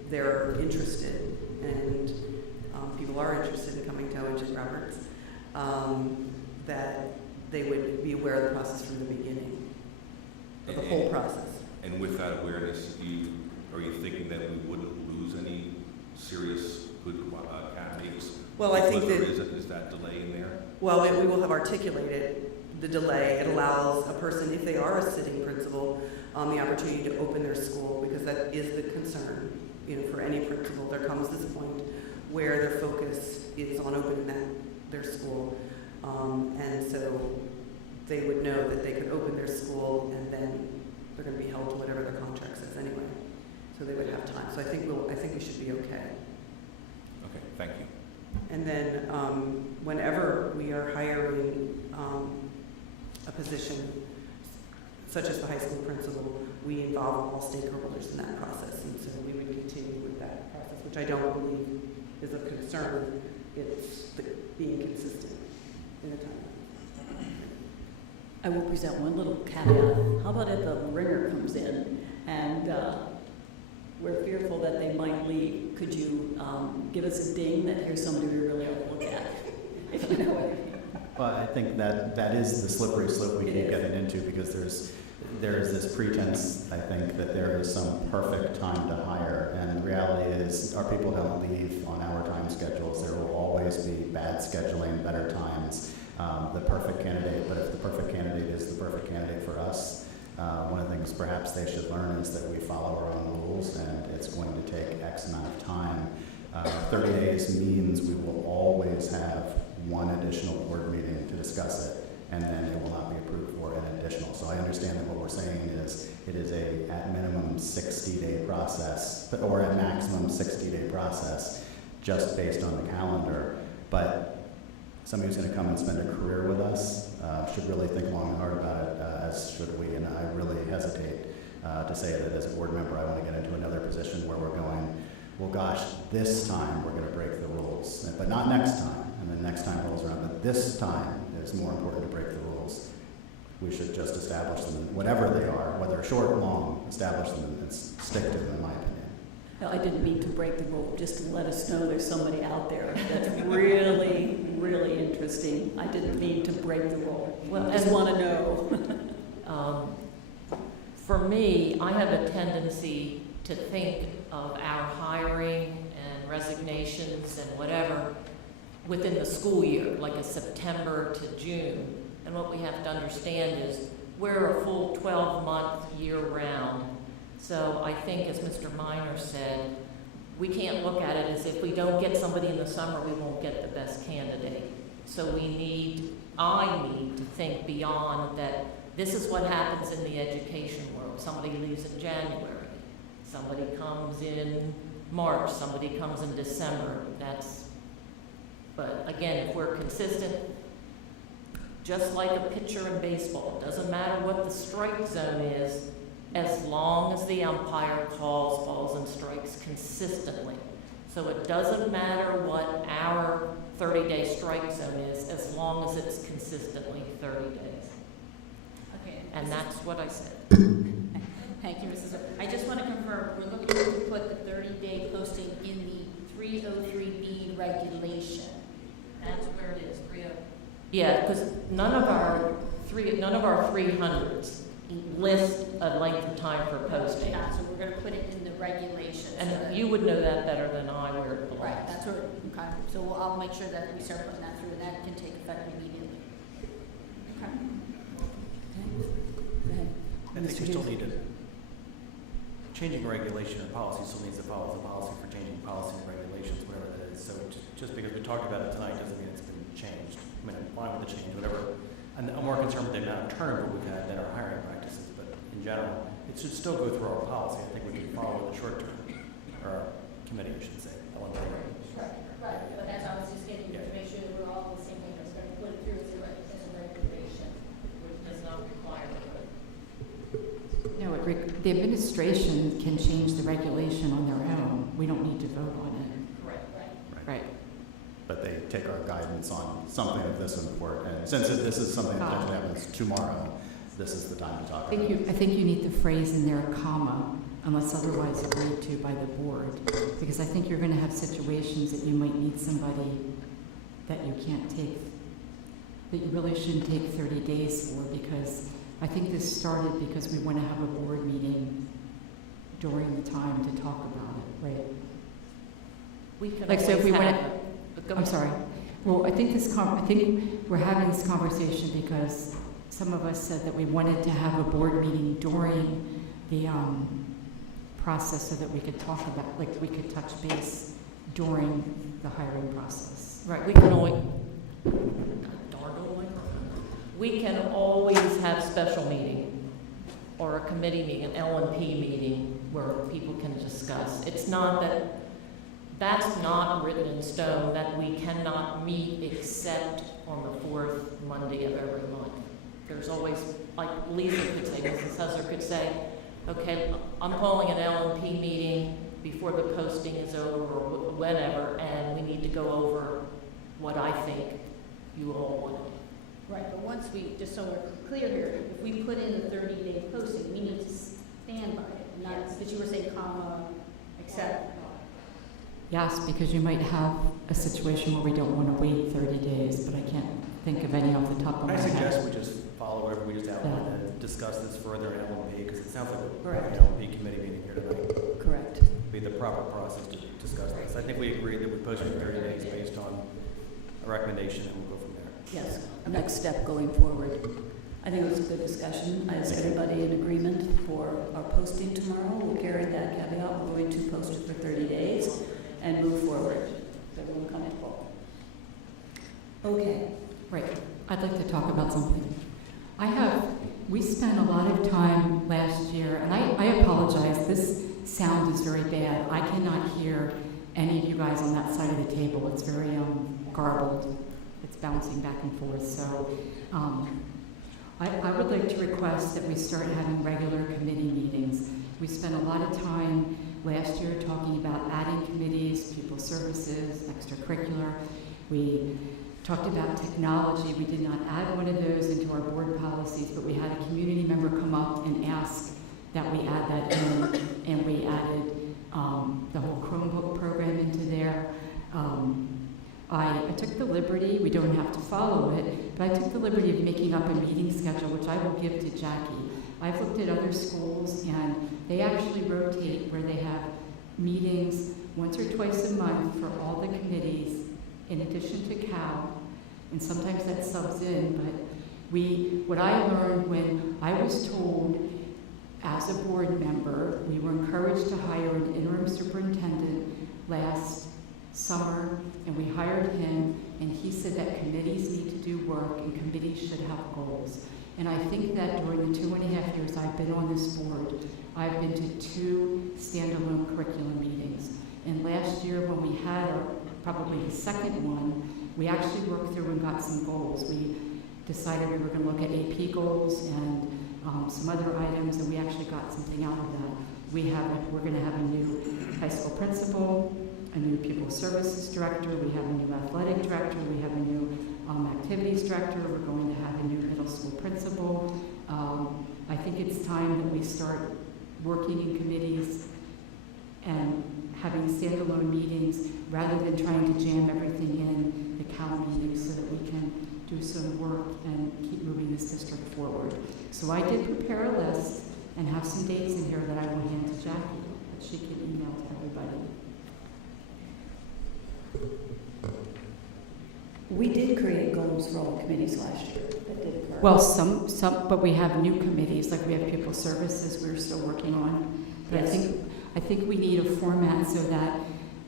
they're interested, and people are interested in coming to O.J. Roberts, that they would be aware of the process from the beginning, of the whole process. And with that awareness, are you thinking that we wouldn't lose any serious good candidates? Well, I think that is that delay in there? Well, we will have articulated the delay. It allows a person, if they are a sitting principal, the opportunity to open their school, because that is the concern, for any principal. There comes this point where their focus is on opening their school, and so they would know that they could open their school, and then they're going to be held to whatever their contract says anyway. So they would have time. So I think we should be okay. Okay, thank you. And then whenever we are hiring a position, such as the high school principal, we involve all stakeholders in that process. And so we would continue with that process, which I don't believe is a concern. It's being consistent in the timeline. I will present one little caveat. How about if the ringer comes in and we're fearful that they might leave? Could you give us a ding that here's somebody we really ought to look at, if you know what I mean? Well, I think that is the slippery slope we keep getting into, because there is this pretense, I think, that there is some perfect time to hire, and the reality is our people don't leave on our time schedules. There will always be bad scheduling, better times, the perfect candidate. But if the perfect candidate is the perfect candidate for us, one of the things perhaps they should learn is that we follow our own rules, and it's going to take X amount of time. 30 days means we will always have one additional board meeting to discuss it, and then it will not be approved for an additional. So I understand that what we're saying is it is at minimum 60-day process, or at maximum 60-day process. just based on the calendar. But somebody who's going to come and spend a career with us should really think long and hard about it, as should we. And I really hesitate to say that as a board member I want to get into another position where we're going, well, gosh, this time we're going to break the rules, but not next time. And then next time rolls around, but this time it's more important to break the rules. We should just establish them, whatever they are, whether short or long, establish them and stick to them, in my opinion. No, I didn't mean to break the rule, just to let us know there's somebody out there that's really, really interesting. I didn't mean to break the rule. Well, I just and- want to know. For me, I have a tendency to think of our hiring and resignations and whatever within the school year, like a September to June. And what we have to understand is we're a full 12-month year-round. So I think, as Mr. Minor said, we can't look at it as if we don't get somebody in the summer, we won't get the best candidate. So I need to think beyond that. This is what happens in the education world. Somebody leaves in January, somebody comes in March, somebody comes in December. But again, if we're consistent, just like a pitcher in baseball, it doesn't matter what the strike zone is, as long as the umpire calls balls and strikes consistently. So it doesn't matter what our 30-day strike zone is, as long as it's consistently 30 days. Okay. And that's what I said. Thank you, Mrs. I just want to confirm, we're looking to put the 30-day posting in the 303B regulation. That's where it is, 30. Yeah, because none of our 300s list a length of time for posting. So we're going to put it in the regulations. And you would know that better than I where it belongs. Right, that's where, okay, so I'll make sure that we start putting that through, and that can take effect immediately. Okay. Go ahead. I think Mr. you still Hughes. need to, changing regulation or policy still needs to follow the policy for changing policy and regulations, whatever that is. So just because we talked about it tonight doesn't mean it's been changed. I mean, I'm fine with the change, whatever. And I'm more concerned with the amount of turnover we've had than our hiring practices, but in general, it should still go through our policy. I think we can follow the short term, or our committee, I should say. Right, but as I was just getting to make sure that we're all on the same page, I was going to put it through as a regulation. Which does not require it. No, the administration can change the regulation on their own. We don't need to vote on it. Correct. Right. But they take our guidance on something of this import. And since this is something that actually happens tomorrow, this is the time to talk about it. I think you need the phrase in there, comma, unless otherwise agreed to by the board. Because I think you're going to have situations that you might need somebody that you can't take, that you really shouldn't take 30 days for, because I think this started because we want to have a board meeting during the time to talk about it, right? We can Like, so if we always went- have- go I'm ahead. sorry. Well, I think we're having this conversation because some of us said that we wanted to have a board meeting during the process so that we could talk about, like, we could touch base during the hiring process. Right, we can always, darn old microphone. We can always have special meeting or a committee meeting, an L&P meeting where people can discuss. It's not that's not written in stone that we cannot meet except on the fourth Monday of every month. There's always, like Lisa could say, Mrs. Husser could say, okay, I'm calling an L&P meeting before the posting is over or whenever, and we need to go over what I think you all want. Right, but once we, just so we're clear here, if we put in the 30-day posting, we need to stand by it, not, because you were saying comma, except. Yes, because you might have a situation where we don't want to wait 30 days, but I can't think of any off the top of my I head. suggest we just follow whatever we just outlined and discuss this further in L&P, because it sounds like we're having an L&P committee meeting here tonight. Correct. Be the proper process to discuss this. I think we agreed that we post it 30 days based on a recommendation, and we'll go from there. Yes, next step going forward. I think it was a good discussion. Is everybody in agreement for our posting tomorrow? We'll carry that caveat. We're going to post it for 30 days and move forward. Is everyone comfortable? Okay. Right. I'd like to talk about something. We spent a lot of time last year, and I apologize, this sound is very bad. I cannot hear any of you guys on that side of the table. It's very garbled. It's bouncing back and forth. So I would like to request that we start having regular committee meetings. We spent a lot of time last year talking about adding committees, pupil services, extracurricular. We talked about technology. We did not add one of those into our board policies, but we had a community member come up and ask that we add that in, and we added the whole Chromebook program into there. I took the liberty, we don't have to follow it, but I took the liberty of making up a meeting schedule, which I will give to Jackie. I've looked at other schools, and they actually rotate where they have meetings once or twice a month for all the committees, in addition to CAL, and sometimes that subs in, but what I learned when I was told as a board member, we were encouraged to hire an interim superintendent last summer, and we hired him, and he said that committees need to do work and committees should have goals. And I think that during the 2.5 years I've been on this board, I've been to 2 standalone curriculum meetings. And last year when we had probably the second one, we actually worked through and got some goals. We decided we were going to look at AP goals and some other items, and we actually got something out of that. We're going to have a new high school principal, a new pupil services director, we have a new athletic director, we have a new activities director, we're going to have a new middle school principal. I think it's time that we start working in committees and having standalone meetings rather than trying to jam everything in the CAL meetings so that we can do some work and keep moving this district forward. So I did prepare a list and have some dates in here that I will hand to Jackie, that she can email to everybody. We did create goals for all the committees last year. That did occur. Well, some, but we have new committees, like we have pupil services we're still working on. But Yes. I think we need a format so that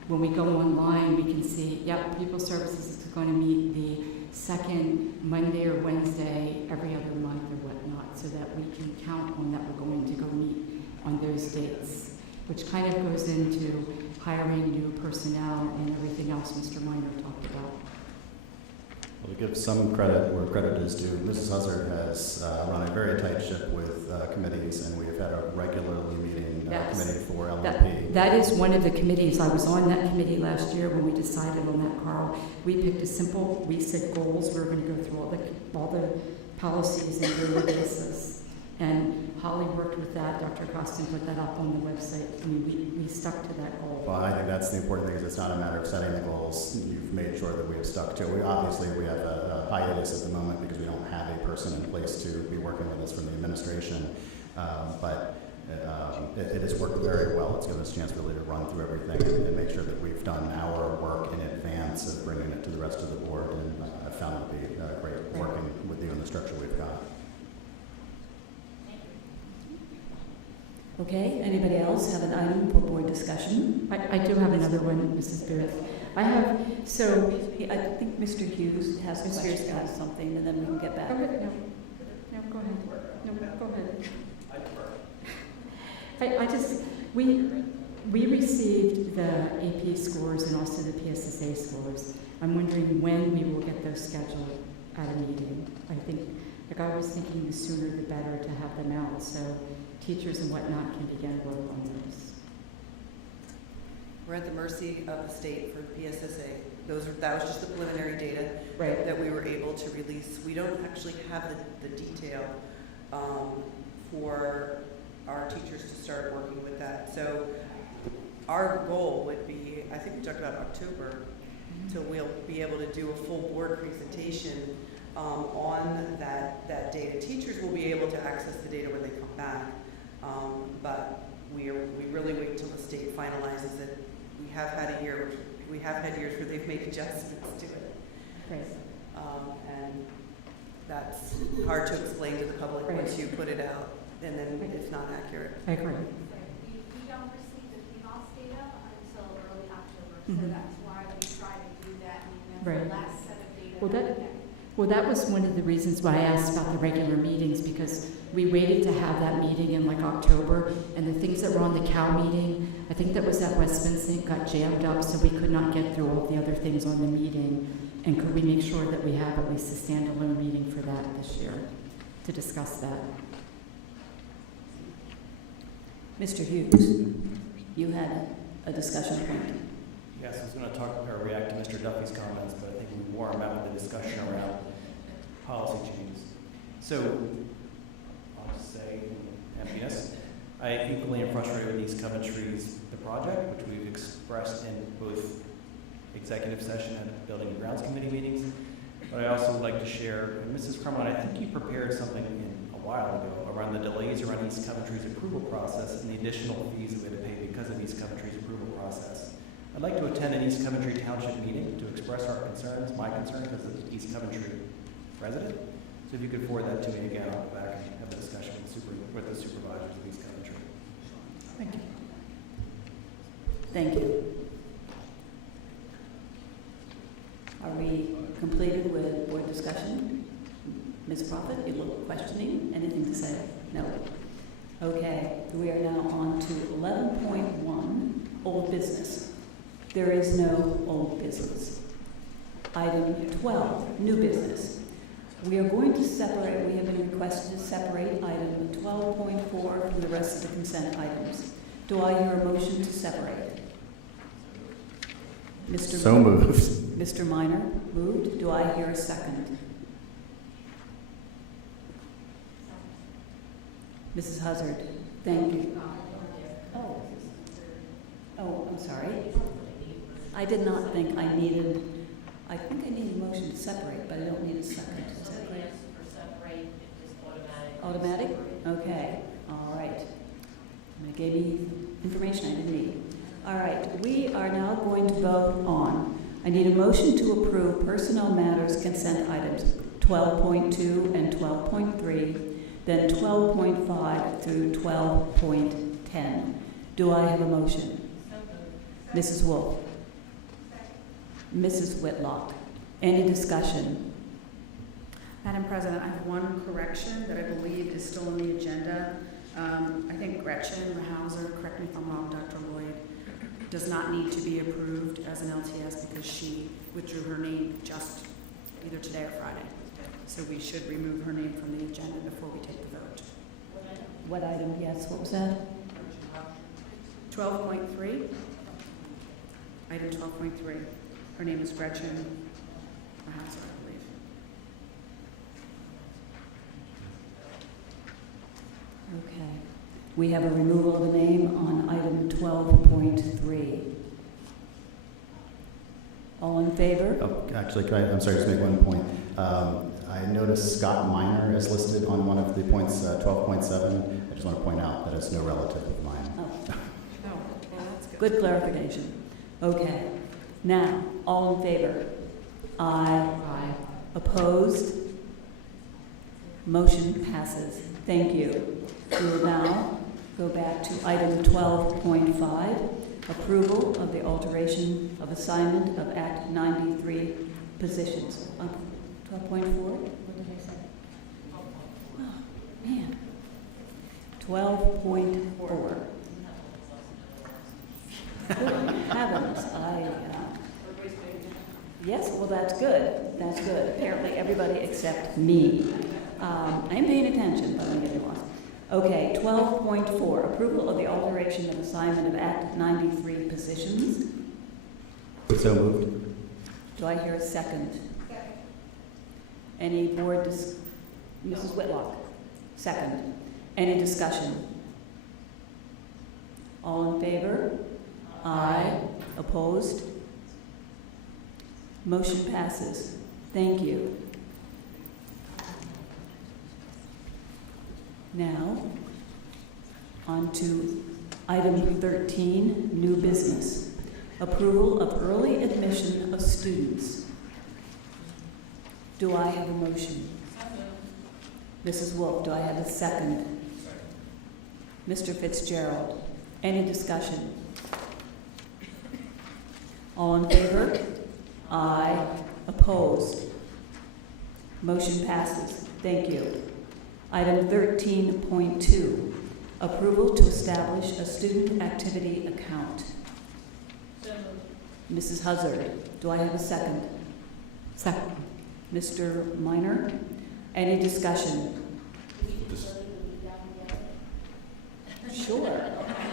when we go online, we can see, yep, pupil services is going to meet the second Monday or Wednesday every other month or whatnot, so that we can count on that we're going to go meet on those dates, which kind of goes into hiring new personnel and everything else Mr. Minor talked about. Well, to give some credit where credit is due, Mrs. Huzzard has run a very tight ship with committees, and we've had a regularly meeting Yes. committee for LMP. That is one of the committees. I was on that committee last year when we decided on that, Carl. We picked we set goals. We were going to go through all the policies and daily basis. And Holly worked with that. Dr. Costin put that up on the website. I mean, we stuck to that goal. Well, I think that's the important thing, is it's not a matter of setting the goals. You've made sure that we have stuck to it. We have a hiatus at the moment because we don't have a person in place to be working with us from the administration. But it has worked very well. It's given us a chance really to run through everything and make sure that we've done our work in advance of bringing it to the rest of the board. And I found it to be great working with you and the structure we've got. Okay, anybody else have an item for board discussion? I do have another one, Mrs. Booth. I think Mr. Hughes has Mr. Hughes has something, and then we can get back. Go ahead. No, go ahead. No, go ahead. We received the AP scores and also the PSSA scores. I'm wondering when we will get those scheduled at a meeting. I was thinking the sooner the better to have them out, so teachers and whatnot can begin work on those. We're at the mercy of the state for PSSA. That was just the preliminary data Right. that we were able to release. We don't actually have the detail for our teachers to start working with that. So our goal would be, I think we talked about October, till we'll be able to do a full board presentation on that data. Teachers will be able to access the data when they come back, but we really wait until the state finalizes it. We have had years where they've made adjustments to it. Right. And that's hard to explain to the public once you put it out, and then it's not accurate. I agree. We don't receive the PMOS data until early October, so Mhm. that's why we try to do that, and then Right. the last set of data. Well, Well, that was one of the reasons why I asked about the regular meetings, because we waited to have that meeting in like October, and the things that were on the Cal meeting, I think that was at West Vincent, got jammed up, so we could not get through all the other things on the meeting. And could we make sure that we have at least a standalone meeting for that this year to discuss that? Mr. Hughes, you had a discussion point. Yes, I was going to talk or react to Mr. Duffy's comments, but I think we wore him out with the discussion around policy changes. So, I'll just say, in emptiness, I equally am frustrated with East Coventry's the project, which we've expressed in both executive session and Building and Grounds Committee meetings. But I also would like to share, and Mrs. Crumlin, I think you prepared something a while ago around the delays around East Coventry's approval process and the additional fees that we had to pay because of East Coventry's approval process. I'd like to attend an East Coventry Township meeting to express our concerns, my concerns as an East Coventry resident. So if you could forward that to me again, I'll go back and have a discussion with the supervisors of East Coventry. Thank you. Thank you. Are we completed with board discussion? Ms. Prophet, you look questioning. Anything to say? No. Okay, we are now on to 11.1, old business. There is no old business. Item 12, new business. We are going to separate, we have been requested to separate item 12.4 from the rest of the consent items. Do I hear a motion to separate? Mr. So moved. Mr. Minor moved. Do I hear a second? Mrs. Hazard, thank you. Oh, I'm sorry. I did not think I needed, I think I need a motion to separate, but I don't need a second. Is that correct? For separate, it is automatic. Automatic? Okay, all right. It gave me information I didn't need. All right, we are now going to vote on, I need a motion to approve personnel matters consent items 12.2 and 12.3, then 12.5 through 12.10. Do I have a motion? Mrs. Wolf. Mrs. Whitlock. Any discussion? Madam President, I have one correction that I believe is still on the agenda. I think Gretchen Rahauser, correct me if I'm wrong, Dr. Lloyd, does not need to be approved as an LTS because she withdrew her name just either today or Friday. So we should remove her name from the agenda before we take the vote. What item? Yes, what was that? 12.3. Item 12.3. Her name is Gretchen Rahauser, I believe. Okay. We have a removal of the name on item 12.3. All in favor? Oh, actually, I'm sorry, just make one point. I noticed Scott Minor is listed on one of the points, 12.7. I just want to point out that it's no relative of mine. Oh, Oh, well, that's good. good clarification. Okay. Now, all in favor? Aye. Aye. Opposed? Motion passes. Thank you. We will now go back to item 12.5, approval of the alteration of assignment of Act 93 positions. 12.4? What did I say? Oh, man. 12.4. Good heavens, yes, well, that's good. That's good. Apparently, everybody except me. I'm paying attention, but I'm getting lost. Okay, 12.4, approval of the alteration of assignment of Act 93 positions. So moved. Do I hear a second? Second. Any board Mrs. Whitlock? Second. Any discussion? All in favor? Aye. Opposed? Motion passes. Thank you. Now, on to item 13, new business. Approval of early admission of students. Do I have a motion? Mrs. Wolf, do I have a second? Mr. Fitzgerald, any discussion? All in favor? Aye. Opposed? Motion passes. Thank you. Item 13.2, approval to establish a student activity account. Mrs. Huzzard, do I have a second? Second. Mr. Minor, any discussion? Sure,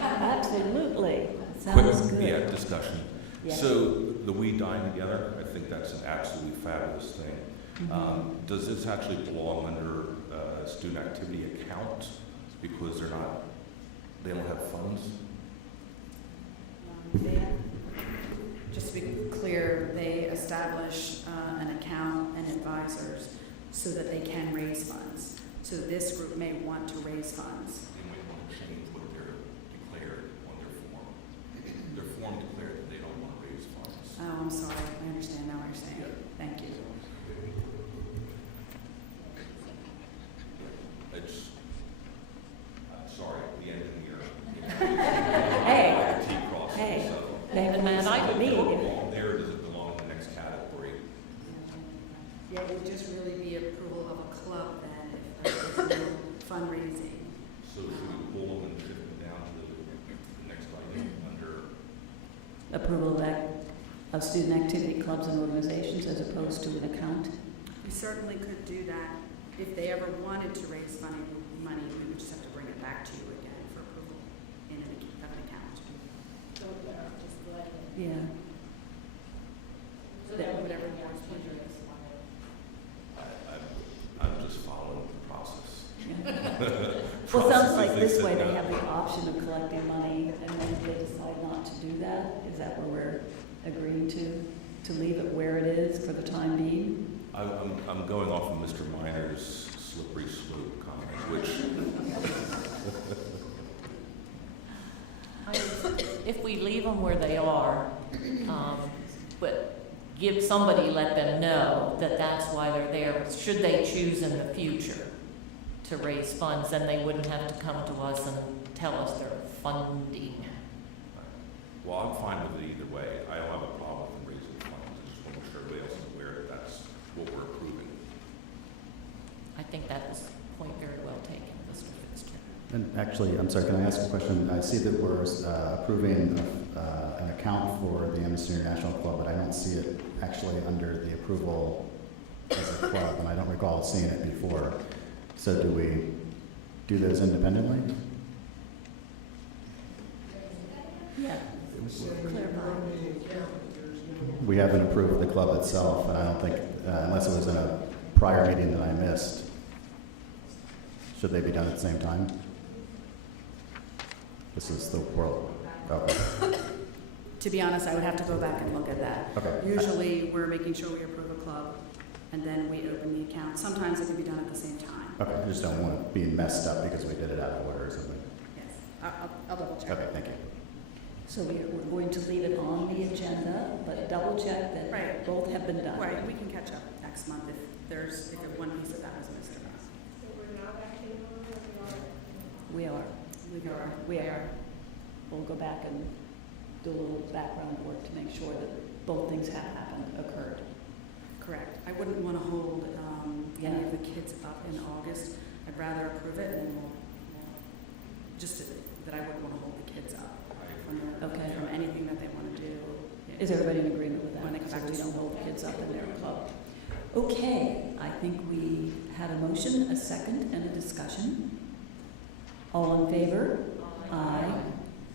absolutely. Sounds good. Yeah, discussion. Yes. So the We Dine Together, I think that's an absolutely fabulous thing. Mhm. Does this actually belong under student activity account because they don't have funds? Just to be clear, they establish an account and advisors so that they can raise funds. So this group may want to raise funds. They might want to change what they're declared on their form. Their form declared that they don't want to raise funds. Oh, I'm sorry, I understand now what you're saying. Yeah. Thank you. It's, I'm sorry, the engineer. Hey, IT process, hey, so. they have And I to Does it me. belong there, or does it belong in the next category? Yeah, it would just really be approval of a club then, if there's no fundraising. So should we pull them and shift them down to the next item under, Approval of student activity clubs and organizations as opposed to an account. We certainly could do that. If they ever wanted to raise money, we would just have to bring it back to you again for approval in an account. Yeah. Whatever the board's pleasure is. I'm just following the process. Well, it sounds Process like is this they way said they no. have the option of collecting money, and then if they decide not to do that, is that what we're agreeing to leave it where it is for the time being? I'm going off of Mr. Minor's slippery slope comment, which, If we leave them where they are, but give somebody, let them know that that's why they're there, should they choose in the future to raise funds, then they wouldn't have to come to us and tell us they're funding. well, I'm fine with it either way. I don't have a problem with them raising funds. I just want to make sure everybody else is aware that that's what we're approving. I think that was a point very well taken, Mr. Fitzgerald. And actually, I'm sorry, can I ask a question? I see that we're approving an account for the Amnesty International Club, but I don't see it actually under the approval as a club, and I don't recall seeing it before. So do we do those independently? Yeah. We haven't approved the club itself, and I don't think, unless it was in a prior meeting that I missed, should they be done at the same time? This is the world. Okay. To be honest, I would have to go back and look at that. Okay. Usually, we're making sure we approve a club, and then we open the account. Sometimes it can be done at the same time. Okay, I just don't want to be messed up because we did it out of order or something. Yes, I'll double check. Okay, thank you. So we're going to leave it on the agenda, but double check that Right. both have been done. Right, we can catch up next month if one piece of that was missed or not. We are. We are. We'll go back and do a little background work to make sure that both things have happened, occurred. Correct. I wouldn't want to hold any Yeah. of the kids up in August. I'd rather approve it, and then we'll just that I wouldn't want to hold the kids up Okay. from anything that they want to do. Is everybody in agreement with that? When they come So back we to don't school. hold the kids up in their club. Okay, I think we had a motion, a second, and a discussion. All in favor? Aye.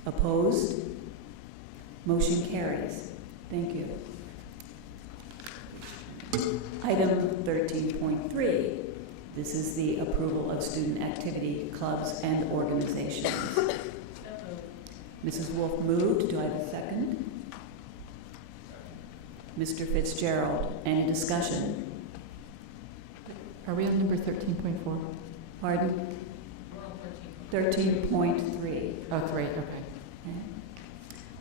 Opposed? Motion carries. Thank you. Item 13.3. This is the approval of student activity clubs and organizations. Mrs. Wolf moved. Do I have a second? Mr. Fitzgerald, any discussion? Are we on number 13.4? Pardon? 13.3. Oh, 3, okay.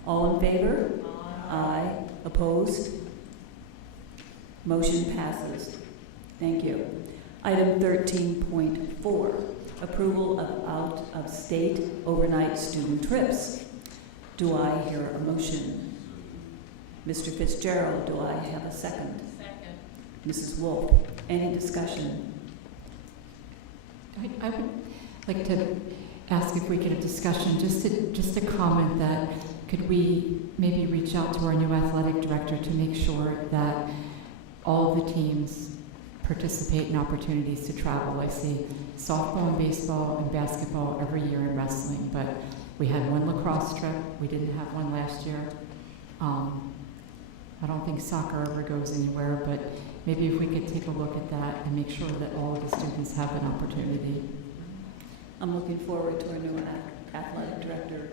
All in favor? Aye. Opposed? Motion passes. Thank you. Item 13.4, approval of out-of-state overnight student trips. Do I hear a motion? Mr. Fitzgerald, do I have a second? Second. Mrs. Wolf. Any discussion? I would like to ask if we could have discussion, just to comment that could we maybe reach out to our new athletic director to make sure that all of the teams participate in opportunities to travel. I see softball and baseball and basketball every year in wrestling, but we had one lacrosse trip. We didn't have one last year. I don't think soccer ever goes anywhere, but maybe if we could take a look at that and make sure that all of the students have an opportunity. I'm looking forward to our new athletic director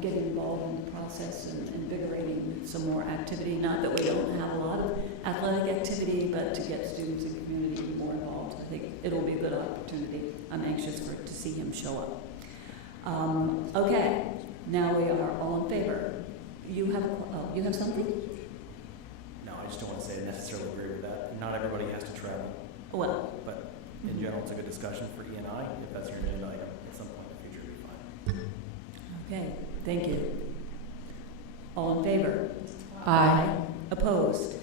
getting involved in the process and invigorating some more activity. Not that we don't have a lot of athletic activity, but to get students and community more involved. I think it'll be a good opportunity. I'm anxious to see him show up. Okay, now we are all in favor. You have something? No, I just don't want to say I necessarily agree with that. Not everybody has to travel, Well, but in general, it's a good discussion for E&I. If that's your agenda item, at some point in the future, it'll be fine. okay, thank you. All in favor? Aye. Opposed?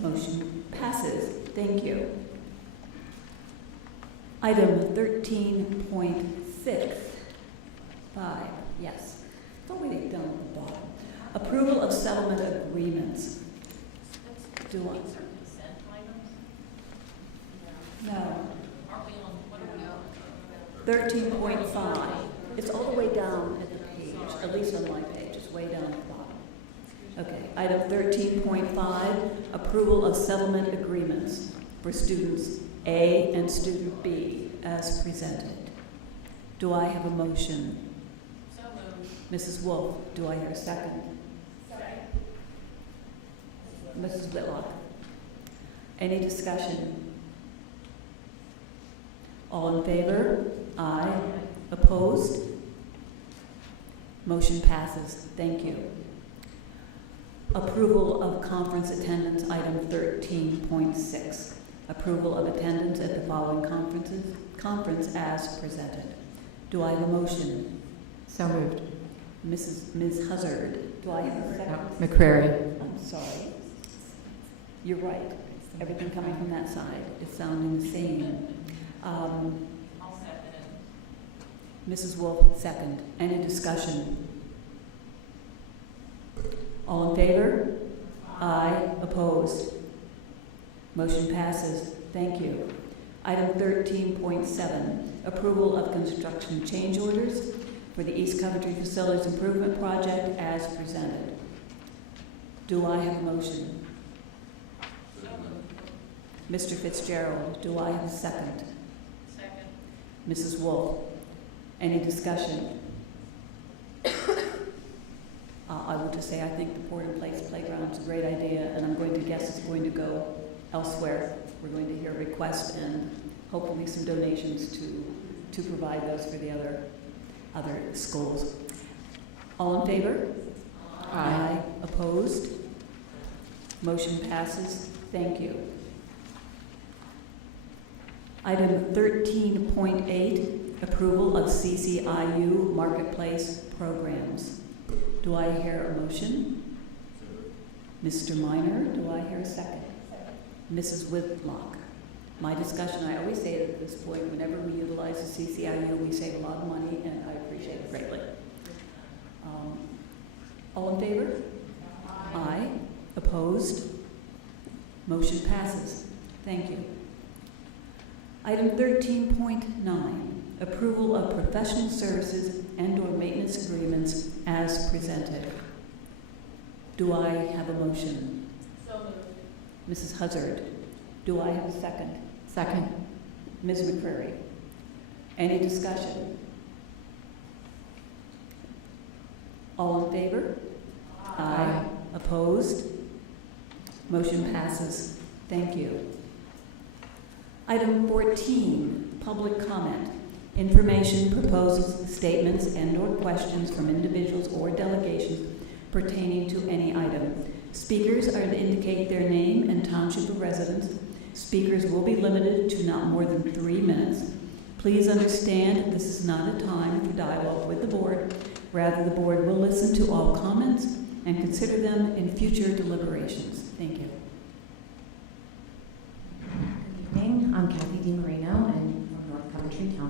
Motion passes. Thank you. Item 13.65. Yes. Thought we did down at the bottom. Approval of settlement agreements. Do I? No. 13.5. It's all the way down at the page, at least on my page. It's way down at the bottom. Okay. Item 13.5, approval of settlement agreements for students A and student B as presented. Do I have a motion? So moved. Mrs. Wolf, do I hear a second? Second. Mrs. Whitlock. Any discussion? All in favor? Aye. Opposed? Motion passes. Thank you. Approval of conference attendance, item 13.6. Approval of attendance at the following conference as presented. Do I have a motion? So moved. Ms. Huzzard, do I have a second? McCrary. I'm sorry. You're right. Everything coming from that side is sounding the same. I'll second it. Mrs. Wolf, second. Any discussion? All in favor? Aye. Opposed? Motion passes. Thank you. Item 13.7, approval of construction change orders for the East Coventry Facilities Improvement Project as presented. Do I have a motion? So moved. Mr. Fitzgerald, do I have a second? Second. Mrs. Wolf, any discussion? I will just say I think the Port-in-Place playground is a great idea, and I'm going to guess it's going to go elsewhere. We're going to hear requests and hopefully some donations to provide those for the other schools. All in favor? Aye. Opposed? Motion passes. Thank you. Item 13.8, approval of CCIU marketplace programs. Do I hear a motion? Mr. Minor, do I hear a second? Mrs. Whitlock. My discussion, I always say it at this point, whenever we utilize the CCIU, we save a lot of money, and I appreciate it greatly. All in favor? Aye. Opposed? Motion passes. Thank you. Item 13.9, approval of professional services and/or maintenance agreements as presented. Do I have a motion? So moved. Mrs. Huzzard, do I have a second? Second. Ms. McCreary. Any discussion? All in favor? Aye. Opposed? Motion passes. Thank you. Item 14, public comment. Information, proposals, statements, and/or questions from individuals or delegations pertaining to any item. Speakers are to indicate their name and township of residence. Speakers will be limited to not more than 3 minutes. Please understand this is not a time for dialogue with the board. Rather, the board will listen to all comments and consider them in future deliberations. Thank you.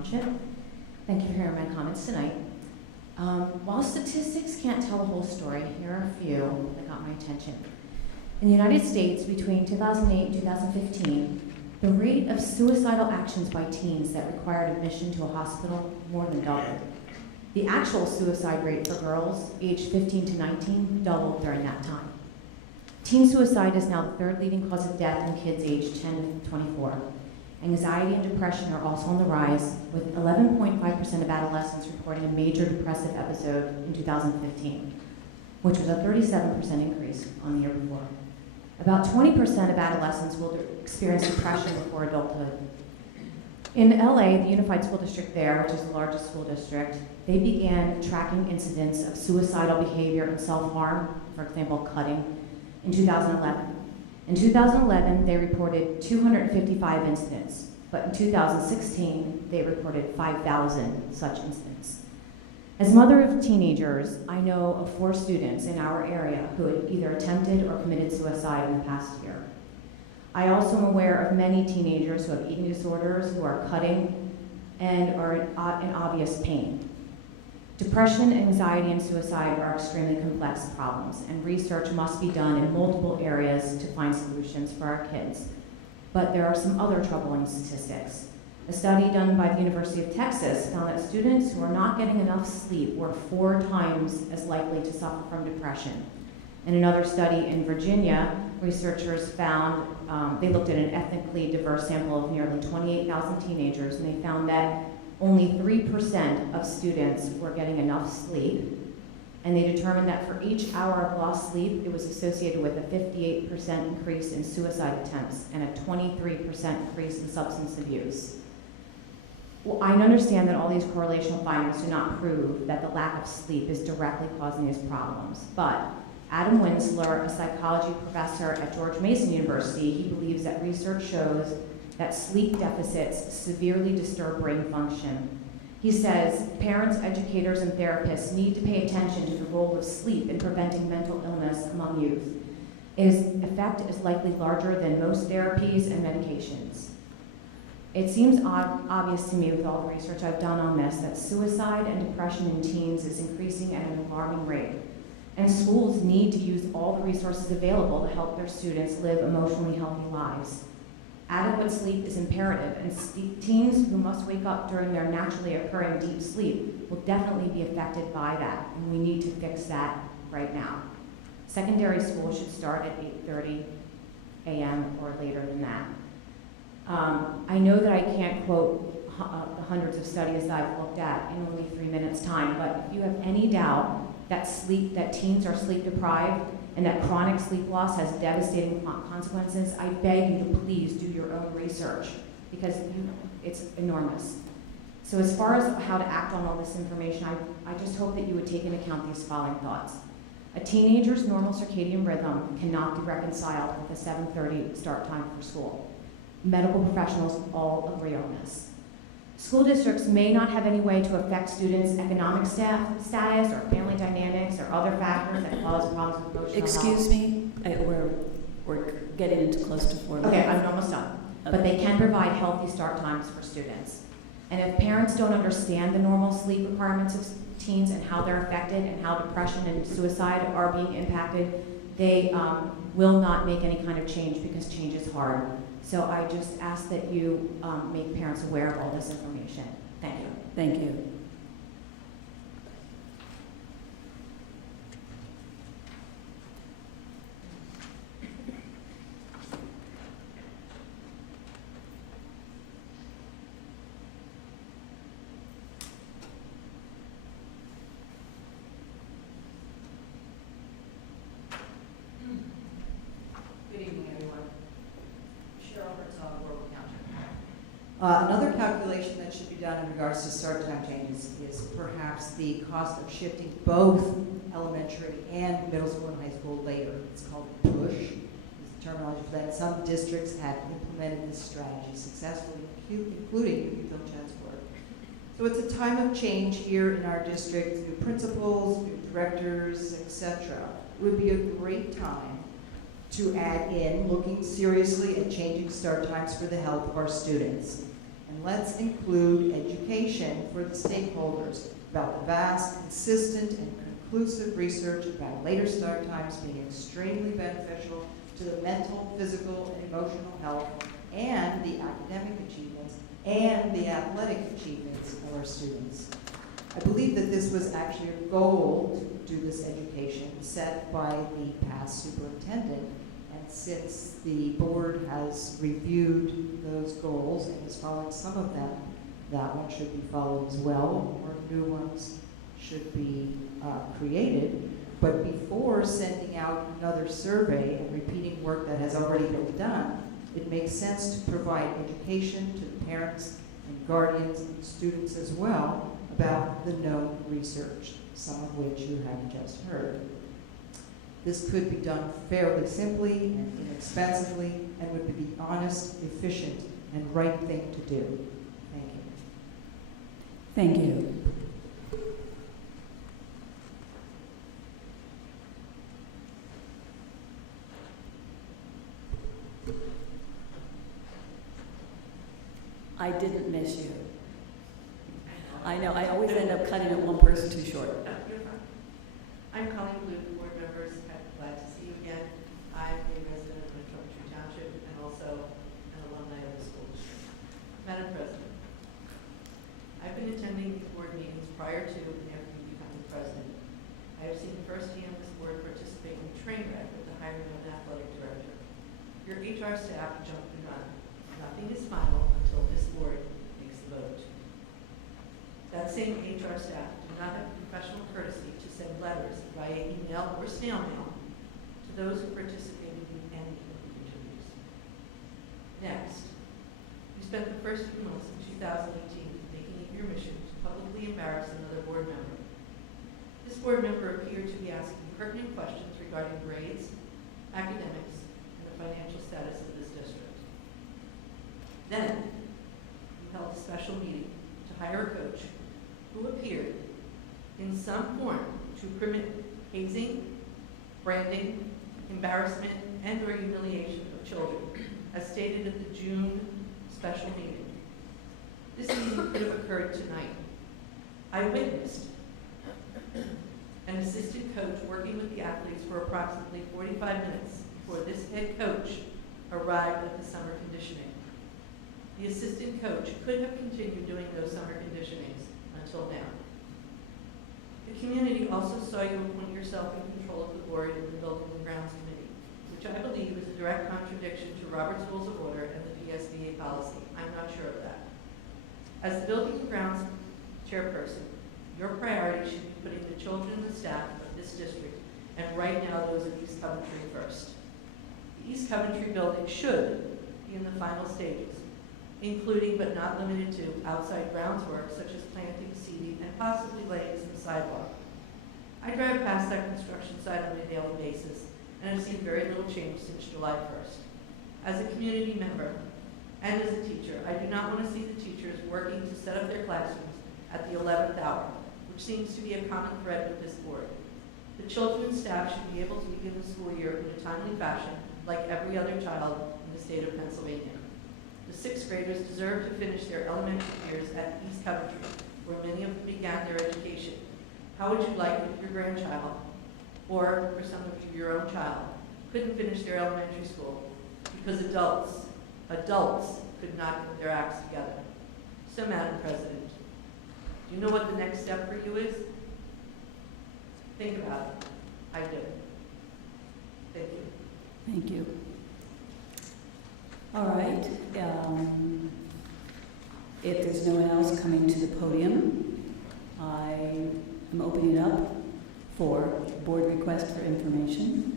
Township. Thank you for hearing my comments tonight. While statistics can't tell the whole story, here are a few that got my attention. In the United States, between 2008 and 2015, the rate of suicidal actions by teens that required admission to a hospital more than doubled. The actual suicide rate for girls aged 15 to 19 doubled during that time. Teen suicide is now the third leading cause of death in kids aged 10 to 24. Anxiety and depression are also on the rise, with 11.5% of adolescents reporting a major depressive episode in 2015, which was a 37% increase on the year before. About 20% of adolescents will experience depression before adulthood. In LA, the Unified School District there, which is the largest school district, they began tracking incidents of suicidal behavior and self-harm, for example, cutting, in 2011. In 2011, they reported 255 incidents, but in 2016, they reported 5,000 such incidents. As mother of teenagers, I know of 4 students in our area who had either attempted or committed suicide in the past year. I also am aware of many teenagers who have eating disorders, who are cutting, and are in obvious pain. Depression, anxiety, and suicide are extremely complex problems, and research must be done in multiple areas to find solutions for our kids. But there are some other troubling statistics. A study done by the University of Texas found that students who are not getting enough sleep were 4 times as likely to suffer from depression. In another study in Virginia, researchers found, they looked at an ethnically diverse sample of nearly 28,000 teenagers, and they found that only 3% of students were getting enough sleep, and they determined that for each hour of lost sleep, it was associated with a 58% increase in suicide attempts and a 23% increase in substance abuse. Well, I understand that all these correlational findings do not prove that the lack of sleep is directly causing these problems, but Adam Winsler, a psychology professor at George Mason University, he believes that research shows that sleep deficits severely disturb brain function. He says parents, educators, and therapists need to pay attention to the role of sleep in preventing mental illness among youth. Its effect is likely larger than most therapies and medications. It seems obvious to me with all the research I've done on this that suicide and depression in teens is increasing at an alarming rate. And schools need to use all the resources available to help their students live emotionally healthy lives. Adequate sleep is imperative, and teens who must wake up during their naturally occurring deep sleep will definitely be affected by that, and we need to fix that right now. Secondary school should start at 8:30 a.m. or later than that. I know that I can't quote the hundreds of studies that I've looked at in only 3 minutes' time, but if you have any doubt that teens are sleep deprived and that chronic sleep loss has devastating consequences, I beg you to please do your own research, because it's enormous. So as far as how to act on all this information, I just hope that you would take into account these following thoughts. A teenager's normal circadian rhythm cannot be reconciled with a 7:30 start time for school. Medical professionals all agree on this. School districts may not have any way to affect students' economic status or family dynamics or other factors that cause problems with emotional Excuse health. me, we're getting into close to 4 minutes. Okay, I'm almost done. But they can provide healthy start times for students. And if parents don't understand the normal sleep requirements of teens and how they're affected and how depression and suicide are being impacted, they will not make any kind of change, because change is hard. So I just ask that you make parents aware of all this information. Thank you. Thank you. Good evening, everyone. Cheryl Herzog, Warwick County. Another calculation that should be done in regards to start time changes is perhaps the cost of shifting both elementary and middle school and high school later. It's called push, is the terminology for that. Some districts have implemented this strategy successfully, including Newfield Chancellor. So it's a time of change here in our district, new principals, new directors, etc. It would be a great time to add in looking seriously at changing start times for the health of our students. And And let's include education for the stakeholders about the vast, consistent, and conclusive research about later start times being extremely beneficial to the mental, physical, and emotional health, and the academic achievements, and the athletic achievements of our students. I believe that this was actually a goal to do this education set by the past superintendent. And since the board has reviewed those goals and is following some of them, that one should be followed as well, or new ones should be created. But before sending out another survey and repeating work that has already been done, it makes sense to provide education to the parents and guardians and students as well about the known research, some of which you have just heard. This could be done fairly simply and inexpensively and would be the honest, efficient, and right thing to do. Thank you. Thank you. I didn't miss you. I know, I always end up cutting it one person too short. You're fine. I'm Colleen Blue, board members. I'm glad to see you again. I'm a resident of Coventry Township and also an alumni of the school district. Madam President, I've been attending these board meetings prior to and after you becoming president. I have seen firsthand this board participate in train wreck with the hiring of an athletic director. Your HR staff jumped the gun. Nothing is final until this board makes the vote. That same HR staff do not have the professional courtesy to send letters via email or snail mail to those who participated in any of the interviews. Next, you spent the first few months of 2018 making it your mission to publicly embarrass another board member. This board member appeared to be asking pertinent questions regarding grades, academics, and the financial status of this district. Then, you held a special meeting to hire a coach who appeared in some form to permit hazing, branding, embarrassment, and or humiliation of children, as stated at the June special meeting. This meeting could have occurred tonight. I witnessed an assistant coach working with the athletes for approximately 45 minutes before this head coach arrived at the summer conditioning. The assistant coach could have continued doing those summer conditionings until now. The community also saw you appoint yourself in control of the board and the Building and Grounds Committee, which I believe is a direct contradiction to Robert's Rules of Order and the PSBA policy. I'm not sure of that. As the Building and Grounds chairperson, your priority should be putting the children and the staff of this district, and right now those of East Coventry, first. The East Coventry building should be in the final stages, including but not limited to outside grounds work such as planting, seeding, and possibly laying some sidewalk. I drive past that construction site on a daily basis and have seen very little change since July 1st. As a community member and as a teacher, I do not want to see the teachers working to set up their classrooms at the 11th hour, which seems to be a common thread with this board. The children and staff should be able to begin the school year in a timely fashion like every other child in the state of Pennsylvania. The 6th graders deserve to finish their elementary years at East Coventry, where many of them began their education. How would you like it if your grandchild, or for some of you, your own child, couldn't finish their elementary school because adults could not get their acts together? So, Madam President, do you know what the next step for you is? Think about it. I do. Thank you. Thank you. All right. If there's no one else coming to the podium, I am opening it up for board request for information.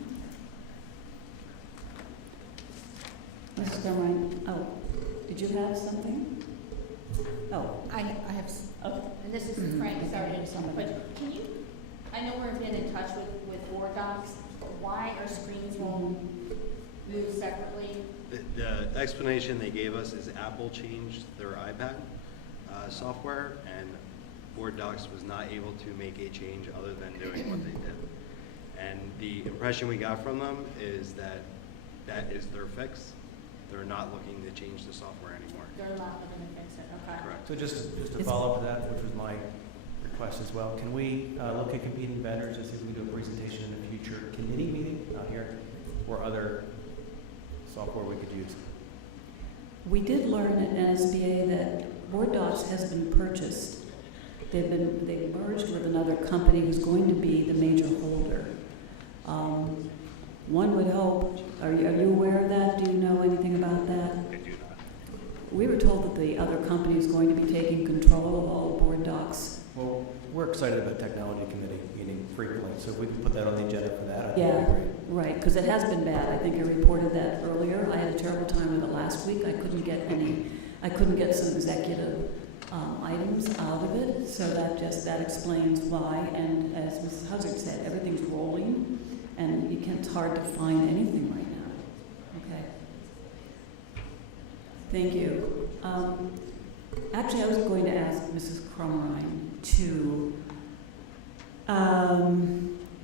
Mrs. Carmine, oh, did you have something? Oh. I have, and this is Frank, sorry to interrupt, but can you, I know we've been in touch with board docs, why our screens won't move separately? The explanation they gave us is Apple changed their iPad software, and Board Docs was not able to make a change other than doing what they did. And the impression we got from them is that that is their fix. they're not looking to change the software anymore. They're not going to fix it, okay. Correct. So just to follow up to that, which was my request as well, can we look at competing vendors and see if we can do a presentation in a future committee meeting, not here, or other software we could use? We did learn at NSBA that Board Docs has been purchased. They merged with another company who's going to be the major holder. One would hope, are you aware of that? Do you know anything about that? I do not. We were told that the other company is going to be taking control of all Board Docs. Well, we're excited about technology committee meeting frequently, so if we can put that on the agenda for that, I think Yeah, that'd be great. right, because it has been bad. I think I reported that earlier. I had a terrible time with it last week. I couldn't get some executive items out of it, so that explains why. And as Mrs. Huzzard said, everything's rolling, and it's hard to find anything right now. Okay. Thank you. Actually, I was going to ask Mrs. Crumrine to,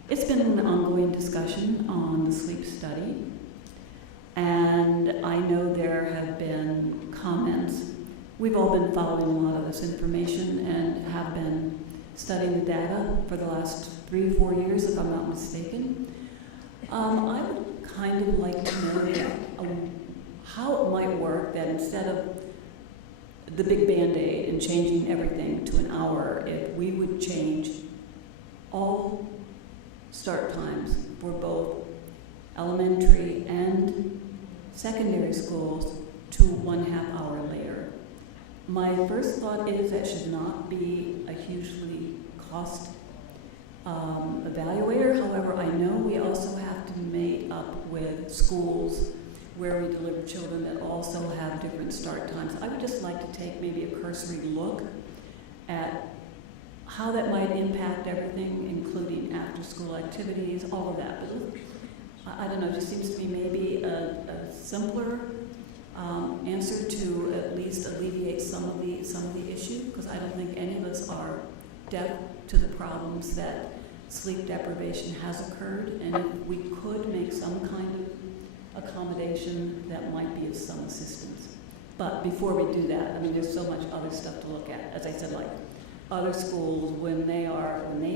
it's been an ongoing discussion on the sleep study, and I know there have been comments. We've all been following a lot of this information and have been studying the data for the last 3 or 4 years, if I'm not mistaken. I would kind of like to know how it might work that instead of the big Band-Aid and changing everything to an hour, if we would change all start times for both elementary and secondary schools to 1/2 hour later. My first thought is that should not be a hugely cost evaluator. However, I know we also have to mate up with schools where we deliver children that also have different start times. I would just like to take maybe a cursory look at how that might impact everything, including after-school activities, all of that. But I don't know, it just seems to me maybe a simpler answer to at least alleviate some of the issue, because I don't think any of us are deaf to the problems that sleep deprivation has occurred, and if we could make some kind of accommodation, that might be of some assistance. But before we do that, I mean, there's so much other stuff to look at. As I said, like other schools, when they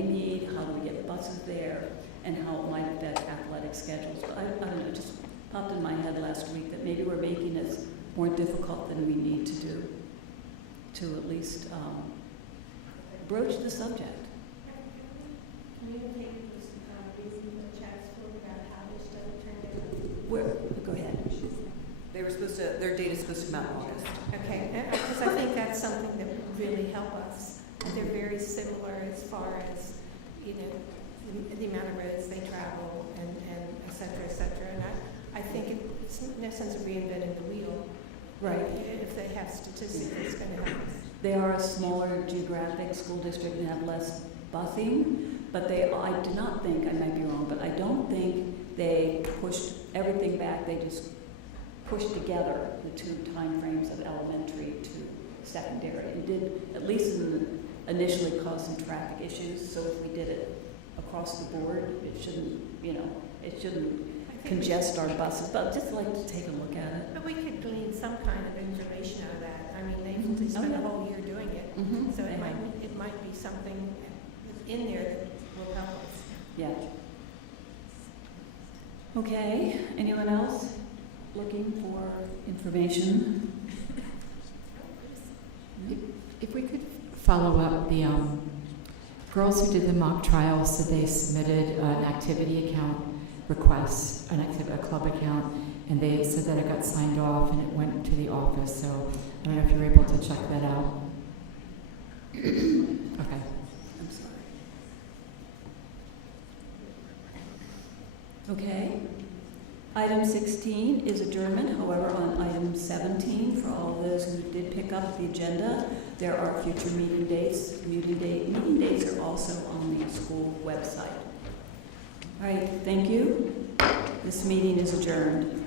need, how do we get buses there, and how it might affect athletic schedules. But I don't know, it just popped in my head last week that maybe we're making this more difficult than we need to do, to at least broach the subject. Go ahead. Their date is supposed to come out in August. Okay, because I think that's something that would really help us. They're very similar as far as, the amount of roads they travel and et cetera, et cetera. And I think it's no sense of reinventing the wheel. Right. If they have statistics, it's going to help us. They are a smaller geographic school district and have less busing, but I do not think, I might be wrong, but I don't think they pushed everything back. They just pushed together the two time frames of elementary to secondary. It did, at least initially, cause some traffic issues. So if we did it across the board, it shouldn't congest our buses. But I'd just like to take a look at it. But we could glean some kind of information out of that. I mean, they spent a whole year doing it. Mm-hmm. So it might be something in there that will help us. Yeah. Okay, anyone else looking for information? If we could follow up, the girls who did the mock trial said they submitted an activity account request, a club account, and they said that it got signed off and it went to the office. So I don't know if you're able to check that out. Okay. I'm sorry. Okay. Item 16 is adjournment. However, on item 17, for all of those who did pick up the agenda, there are future meeting dates. Meeting dates are also on the school website. All right, thank you. This meeting is adjourned.